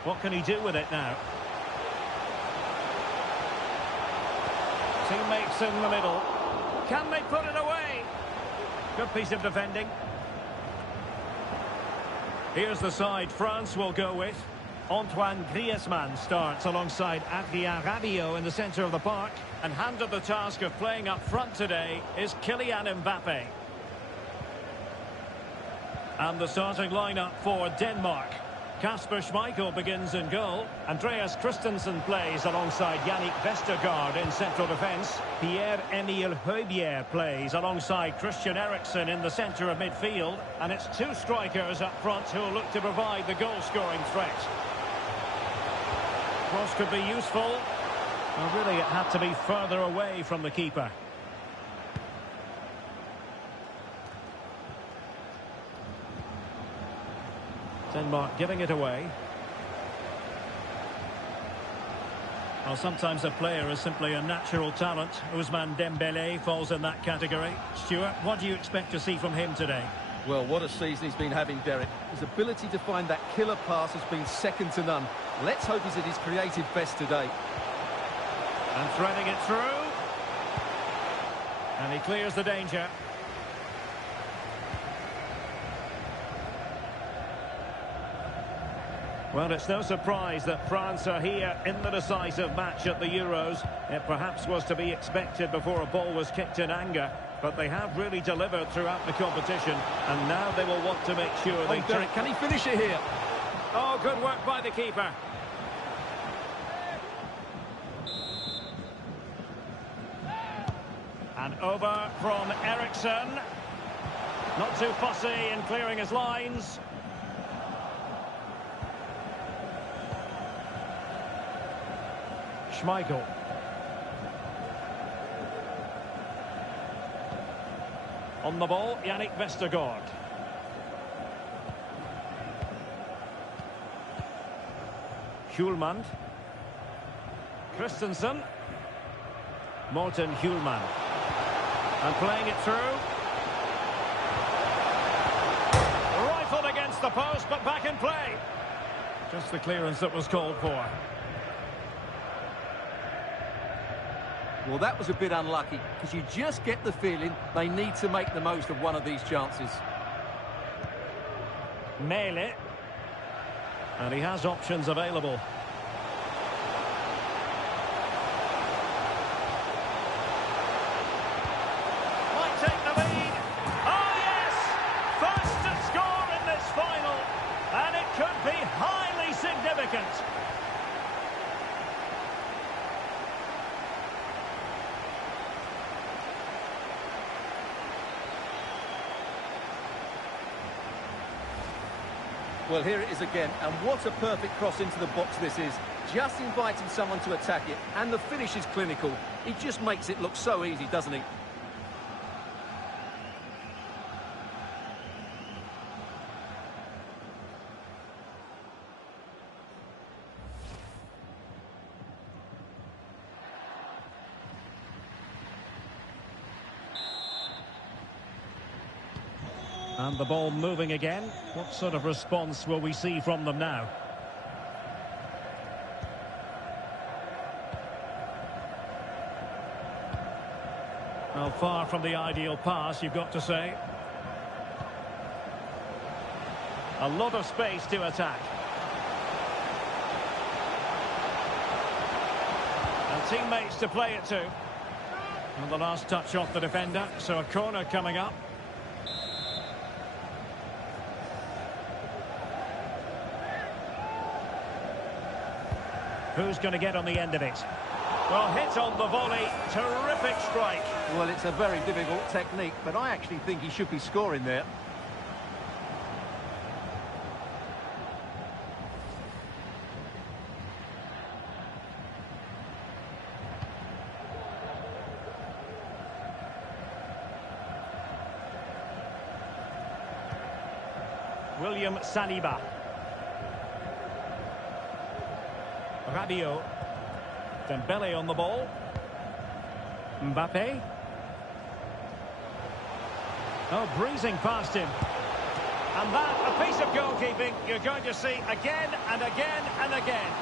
What can he do with it now? Teammates in the middle. Can they put it away? Good piece of defending. Here's the side France will go with. Antoine Griezmann starts alongside Adrien Rabiot in the centre of the park. And handed the task of playing up front today is Kylian Mbappe. And the starting lineup for Denmark. Kasper Schmeichel begins in goal. Andreas Christensen plays alongside Yannick Vestergaard in central defence. Pierre-Emile Højbjerg plays alongside Christian Eriksen in the centre of midfield. And it's two strikers up front who will look to provide the goal-scoring threat. Cross could be useful. Well, really, it had to be further away from the keeper. Denmark giving it away. Well, sometimes a player is simply a natural talent. Ousmane Dembélé falls in that category. Stuart, what do you expect to see from him today? Well, what a season he's been having, Derek. His ability to find that killer pass has been second to none. Let's hope he's at his creative best today. And threading it through. And he clears the danger. Well, it's no surprise that France are here in the decisive match at the Euros. It perhaps was to be expected before a ball was kicked in anger, but they have really delivered throughout the competition, and now they will want to make sure they... Derek, can he finish it here? Oh, good work by the keeper. And over from Eriksen. Not too fussy in clearing his lines. Schmeichel. On the ball, Yannick Vestergaard. Hjulmand. Christensen. Morten Hjulmand. And playing it through. Rifled against the post, but back in play. Just the clearance that was called for. Well, that was a bit unlucky, because you just get the feeling they need to make the most of one of these chances. Mele. And he has options available. Might take the lead. Oh, yes! First to score in this final. And it could be highly significant. Well, here it is again, and what a perfect cross into the box this is. Just inviting someone to attack it, and the finish is clinical. He just makes it look so easy, doesn't he? And the ball moving again. What sort of response will we see from them now? Well, far from the ideal pass, you've got to say. A lot of space to attack. And teammates to play it to. And the last touch off the defender, so a corner coming up. Who's going to get on the end of it? Well, hit on the volley. Terrific strike. Well, it's a very difficult technique, but I actually think he should be scoring there. William Saliba. Rabiot. Dembele on the ball. Mbappe. Oh, breezing past him. And that, a piece of goalkeeping you're going to see again and again and again.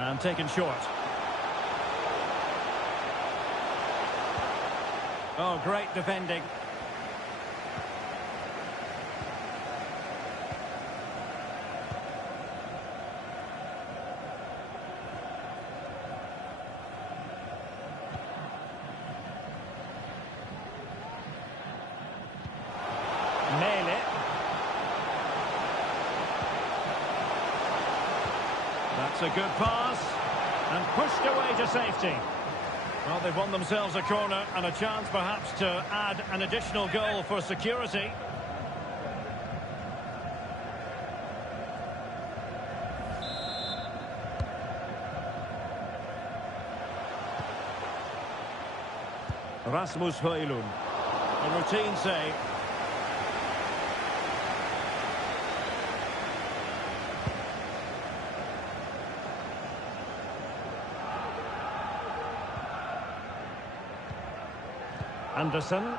And taken short. Oh, great defending. That's a good pass. And pushed away to safety. Well, they've won themselves a corner and a chance perhaps to add an additional goal for security. Rasmus Højlund. A routine save. Anderson.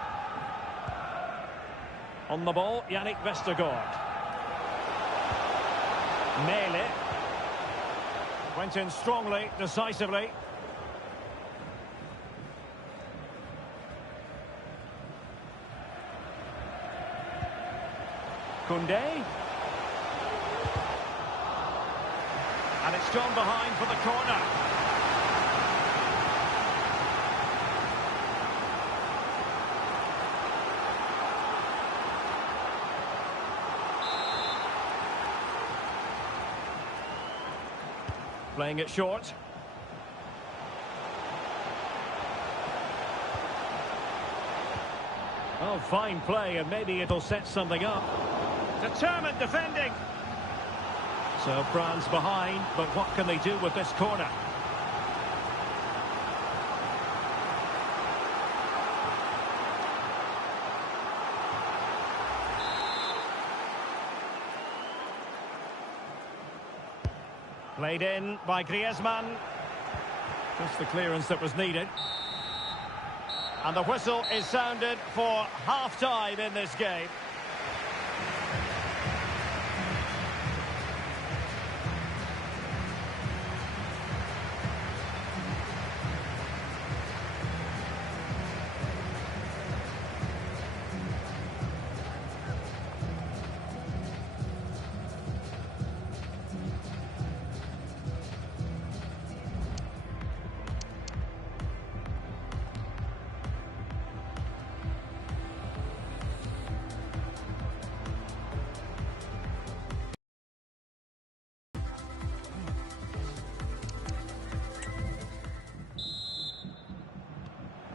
On the ball, Yannick Vestergaard. Mele. Went in strongly, decisively. Koundé. And it's gone behind for the corner. Playing it short. Oh, fine play, and maybe it'll set something up. Determined defending. So France behind, but what can they do with this corner? Played in by Griezmann. Just the clearance that was needed. And the whistle is sounded for half-time in this game.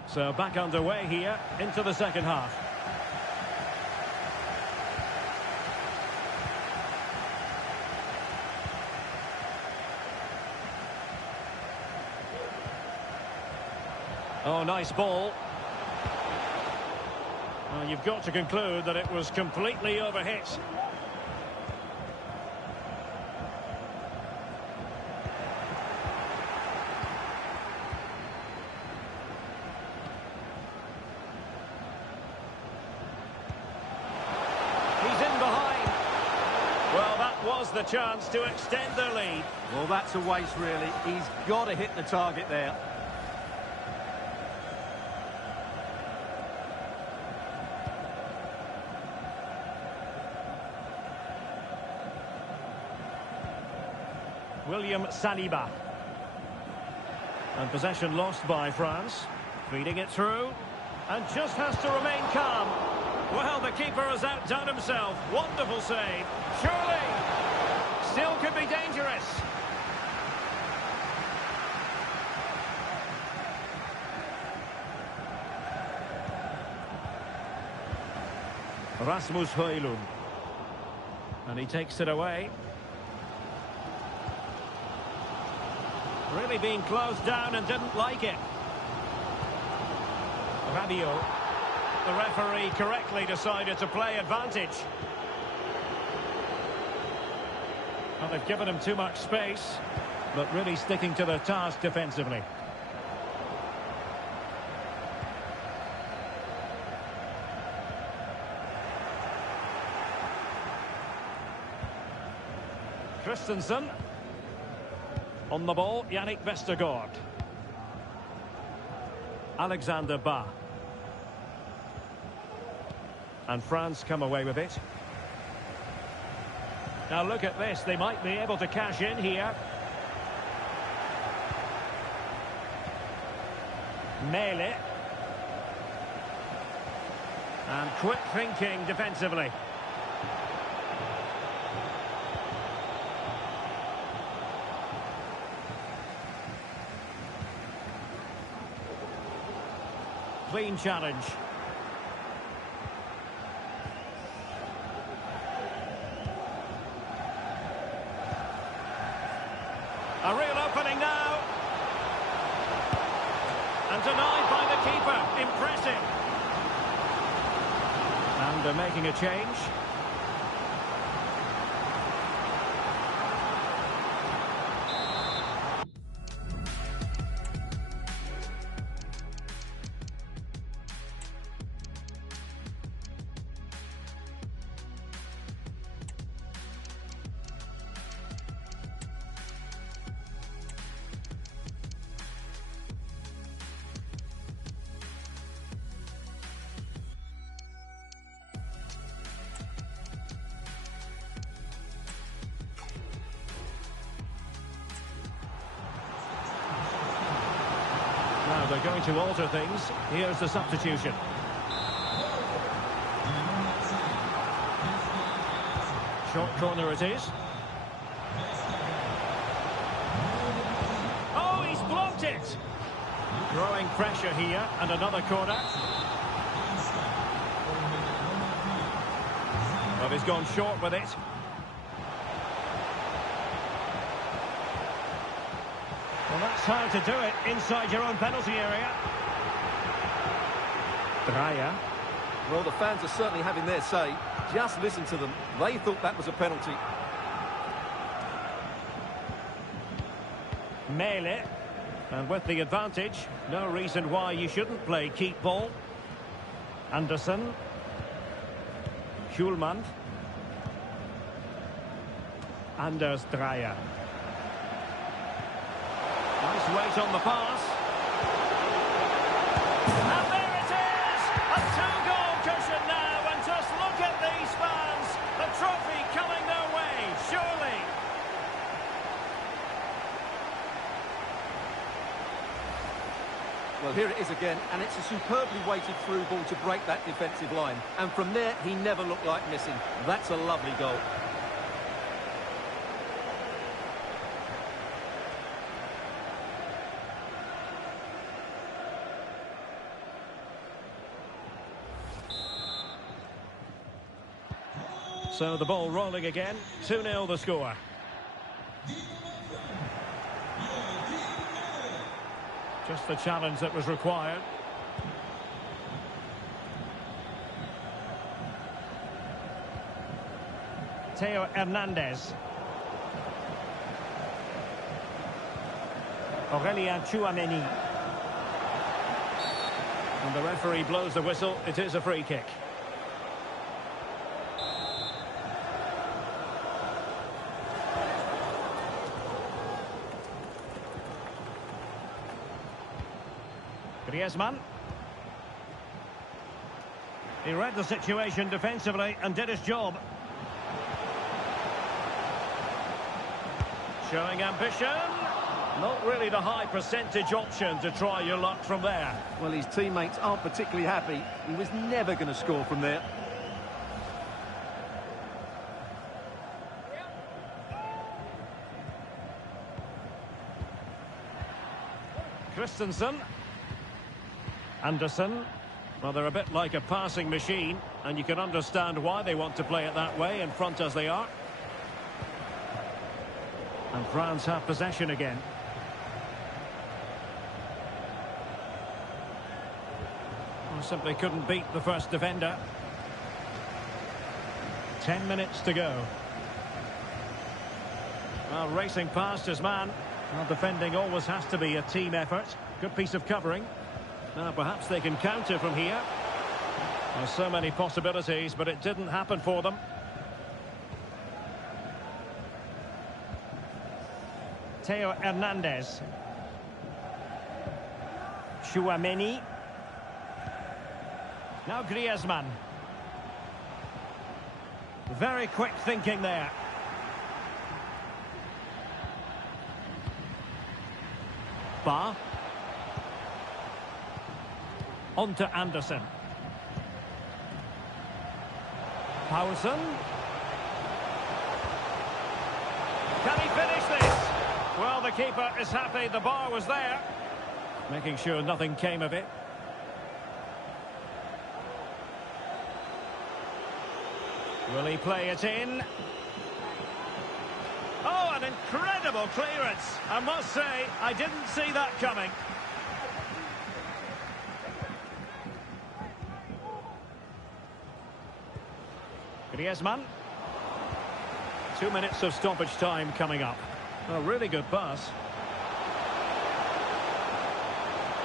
So back underway here into the second half. Oh, nice ball. Well, you've got to conclude that it was completely overhit. The chance to extend the lead. Well, that's a waste, really. He's got to hit the target there. William Saliba. And possession lost by France. Feeding it through. And just has to remain calm. Well, the keeper has outdone himself. Wonderful save. Surely. Still could be dangerous. Rasmus Højlund. And he takes it away. Really being closed down and didn't like it. Rabiot. The referee correctly decided to play advantage. Well, they've given him too much space, but really sticking to their task defensively. Christensen. On the ball, Yannick Vestergaard. Alexander Ba. And France come away with it. Now look at this, they might be able to cash in here. Mele. And quick thinking defensively. clean challenge. A real opening now. And denied by the keeper. Impressive. And they're making a change. Now they're going to alter things. Here's the substitution. Short corner it is. Oh, he's blocked it! Growing pressure here, and another corner. Well, he's gone short with it. Well, that's how to do it inside your own penalty area. Dreyer. Well, the fans are certainly having their say. Just listen to them. They thought that was a penalty. Mele. And with the advantage, no reason why you shouldn't play keep ball. Anderson. Schulman. Anders Dreyer. Nice weight on the pass. And there it is! A two-goal cushion now, and just look at these fans. The trophy coming their way, surely. Well, here it is again, and it's a superbly weighted through ball to break that defensive line. And from there, he never looked like missing. That's a lovely goal. So the ball rolling again. 2-0 the score. Just the challenge that was required. Theo Hernandez. Aurélien Tchouaméni. And the referee blows the whistle. It is a free kick. Griezmann. He read the situation defensively and did his job. Showing ambition. Not really the high percentage option to try your luck from there. Well, his teammates aren't particularly happy. He was never going to score from there. Christensen. Anderson. Well, they're a bit like a passing machine, and you can understand why they want to play it that way, in front as they are. And France have possession again. Well, simply couldn't beat the first defender. 10 minutes to go. Well, racing past his man. Well, defending always has to be a team effort. Good piece of covering. Now, perhaps they can counter from here. There's so many possibilities, but it didn't happen for them. Theo Hernandez. Tchouaméni. Now Griezmann. Very quick thinking there. Ba. On to Anderson. Paulsen. Can he finish this? Well, the keeper is happy. The bar was there. Making sure nothing came of it. Will he play it in? Oh, an incredible clearance. I must say, I didn't see that coming. Griezmann. 2 minutes of stoppage time coming up. A really good pass.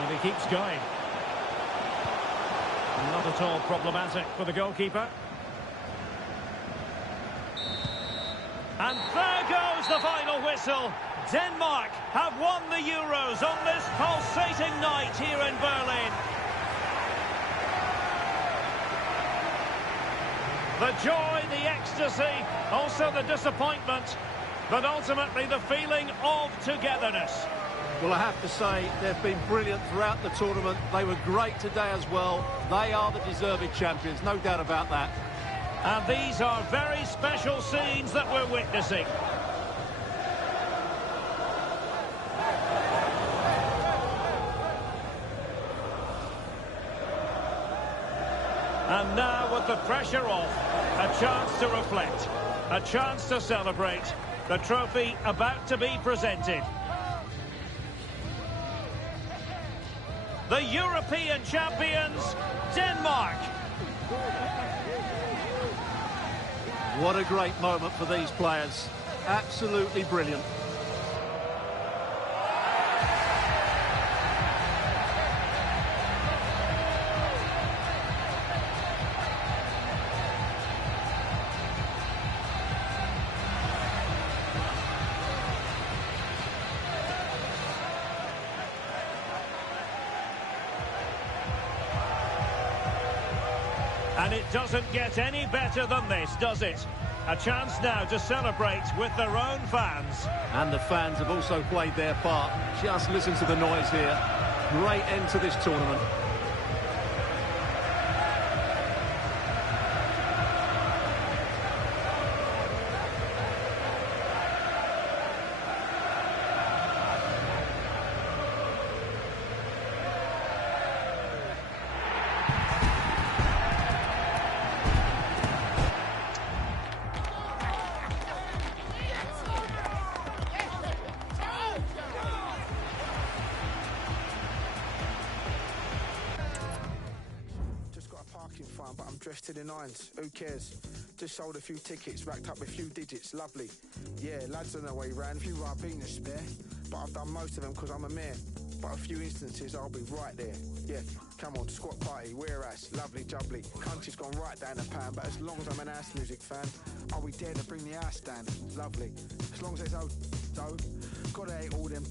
And he keeps going. Not at all problematic for the goalkeeper. And there goes the final whistle. Denmark have won the Euros on this pulsating night here in Berlin. The joy, the ecstasy, also the disappointment, but ultimately the feeling of togetherness. Well, I have to say, they've been brilliant throughout the tournament. They were great today as well. They are the deserving champions, no doubt about that. And these are very special scenes that we're witnessing. And now, with the pressure off, a chance to reflect, a chance to celebrate. The trophy about to be presented. The European champions, Denmark. What a great moment for these players. Absolutely brilliant. And it doesn't get any better than this, does it? A chance now to celebrate with their own fans. And the fans have also played their part. Just listen to the noise here. Great end to this tournament. But I'm dressed to the nines, who cares? Just sold a few tickets, racked up a few digits, lovely. Yeah, lads on their way round, a few Ribena spare, but I've done most of them because I'm a mayor. But a few instances I'll be right there. Yeah, come on, squat party, wear ass, lovely jubbly. Country's gone right down the pan, but as long as I'm an ass music fan, are we dare to bring the ass down? Lovely. As long as there's dough, gotta hate all them.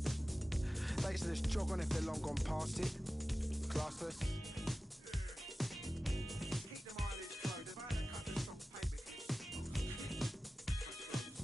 They used to just jog on if they're long gone past it. Classless.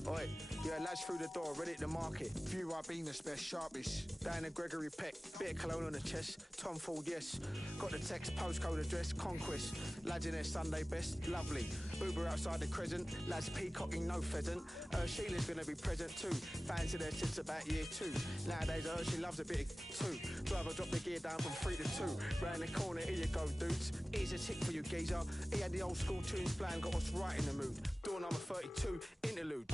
Oi, yeah, lads through the door, ready to market. Few Ribena spare, sharpish. Down the Gregory Peck, bit of cologne on the chest. Tom Ford, yes. Got the text, postcode address, Conquest. Lads in their Sunday best, lovely. Uber outside the Crescent, lads peacocking, no pheasant. Sheila's gonna be present too. Fans of there since about year 2. Nowadays, she loves a bit of 2. Driver dropped the gear down from 3 to 2. Round the corner, here you go, dudes. Here's a tick for you, geezer. He had the old school tunes playing, got us right in the mood. Door number 32, interlude.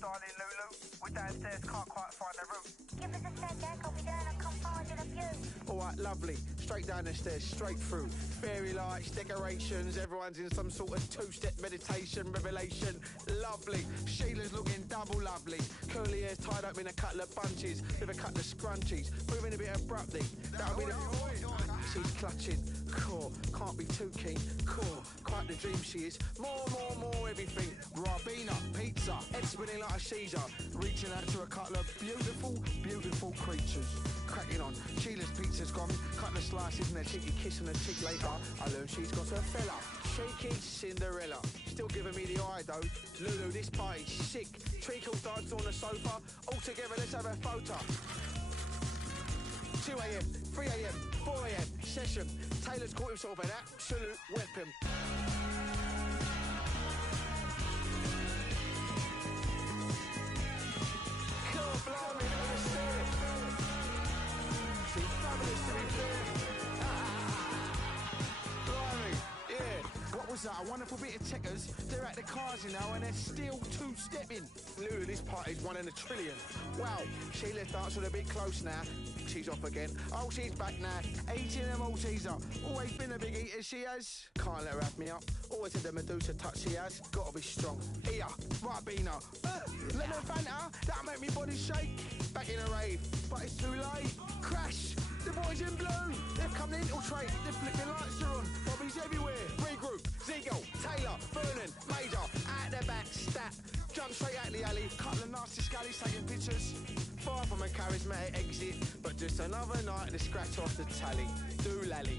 Darling Lulu, we're downstairs, can't quite find the route. Give us a sec, Jack, I'll be down and come find it of you. Alright, lovely. Straight down the stairs, straight through. Fairy lights, decorations, everyone's in some sort of two-step meditation, revelation. Lovely. Sheila's looking double lovely. Curly hair's tied up in a couple of bunches with a couple of scrunchies. Moving a bit abruptly. That'll be the... She's clutching. Core, can't be too keen. Core, quite the dream she is. More, everything. Ribena, pizza, head spinning like a Caesar. Reaching out to a couple of beautiful creatures. Cracking on. Sheila's pizza's gone. Couple of slices and a cheeky kiss on the cheek later. I learned she's got a fella. Cheeky Cinderella. Still giving me the eye though. Lulu, this party's sick. Treacle darts on the sofa. All together, let's have a photo. 2 a.m. 3 a.m, 4 a.m, session. Taylor's caught himself an absolute weapon. God, blimey, look at it. She's fabulous to be fair. Blimey, yeah. What was that? A wonderful bit of checkers. They're at the cars now and they're still two-stepping. Lulu, this party's 1 in a trillion. Wow, Sheila's dancing a bit close now. She's off again. Oh, she's back now. Eating a Malteser. Always been a big eater, she has. Can't let her have me up. Always had the Medusa touch she has. Gotta be strong. Here, right, Bina. Lemon Fanta, that'll make me body shake. Back in a rave, but it's too late. Crash, the boys in blue. They've come to infiltrate. The flipping lights are on. Bobby's everywhere. Regroup, Ziegel, Taylor, Vernon, Major. Out the back, stat. Jump straight out the alley. Couple of nasty scallies taking pictures. Far from a charismatic exit, but just another night to scratch off the tally. Do lally.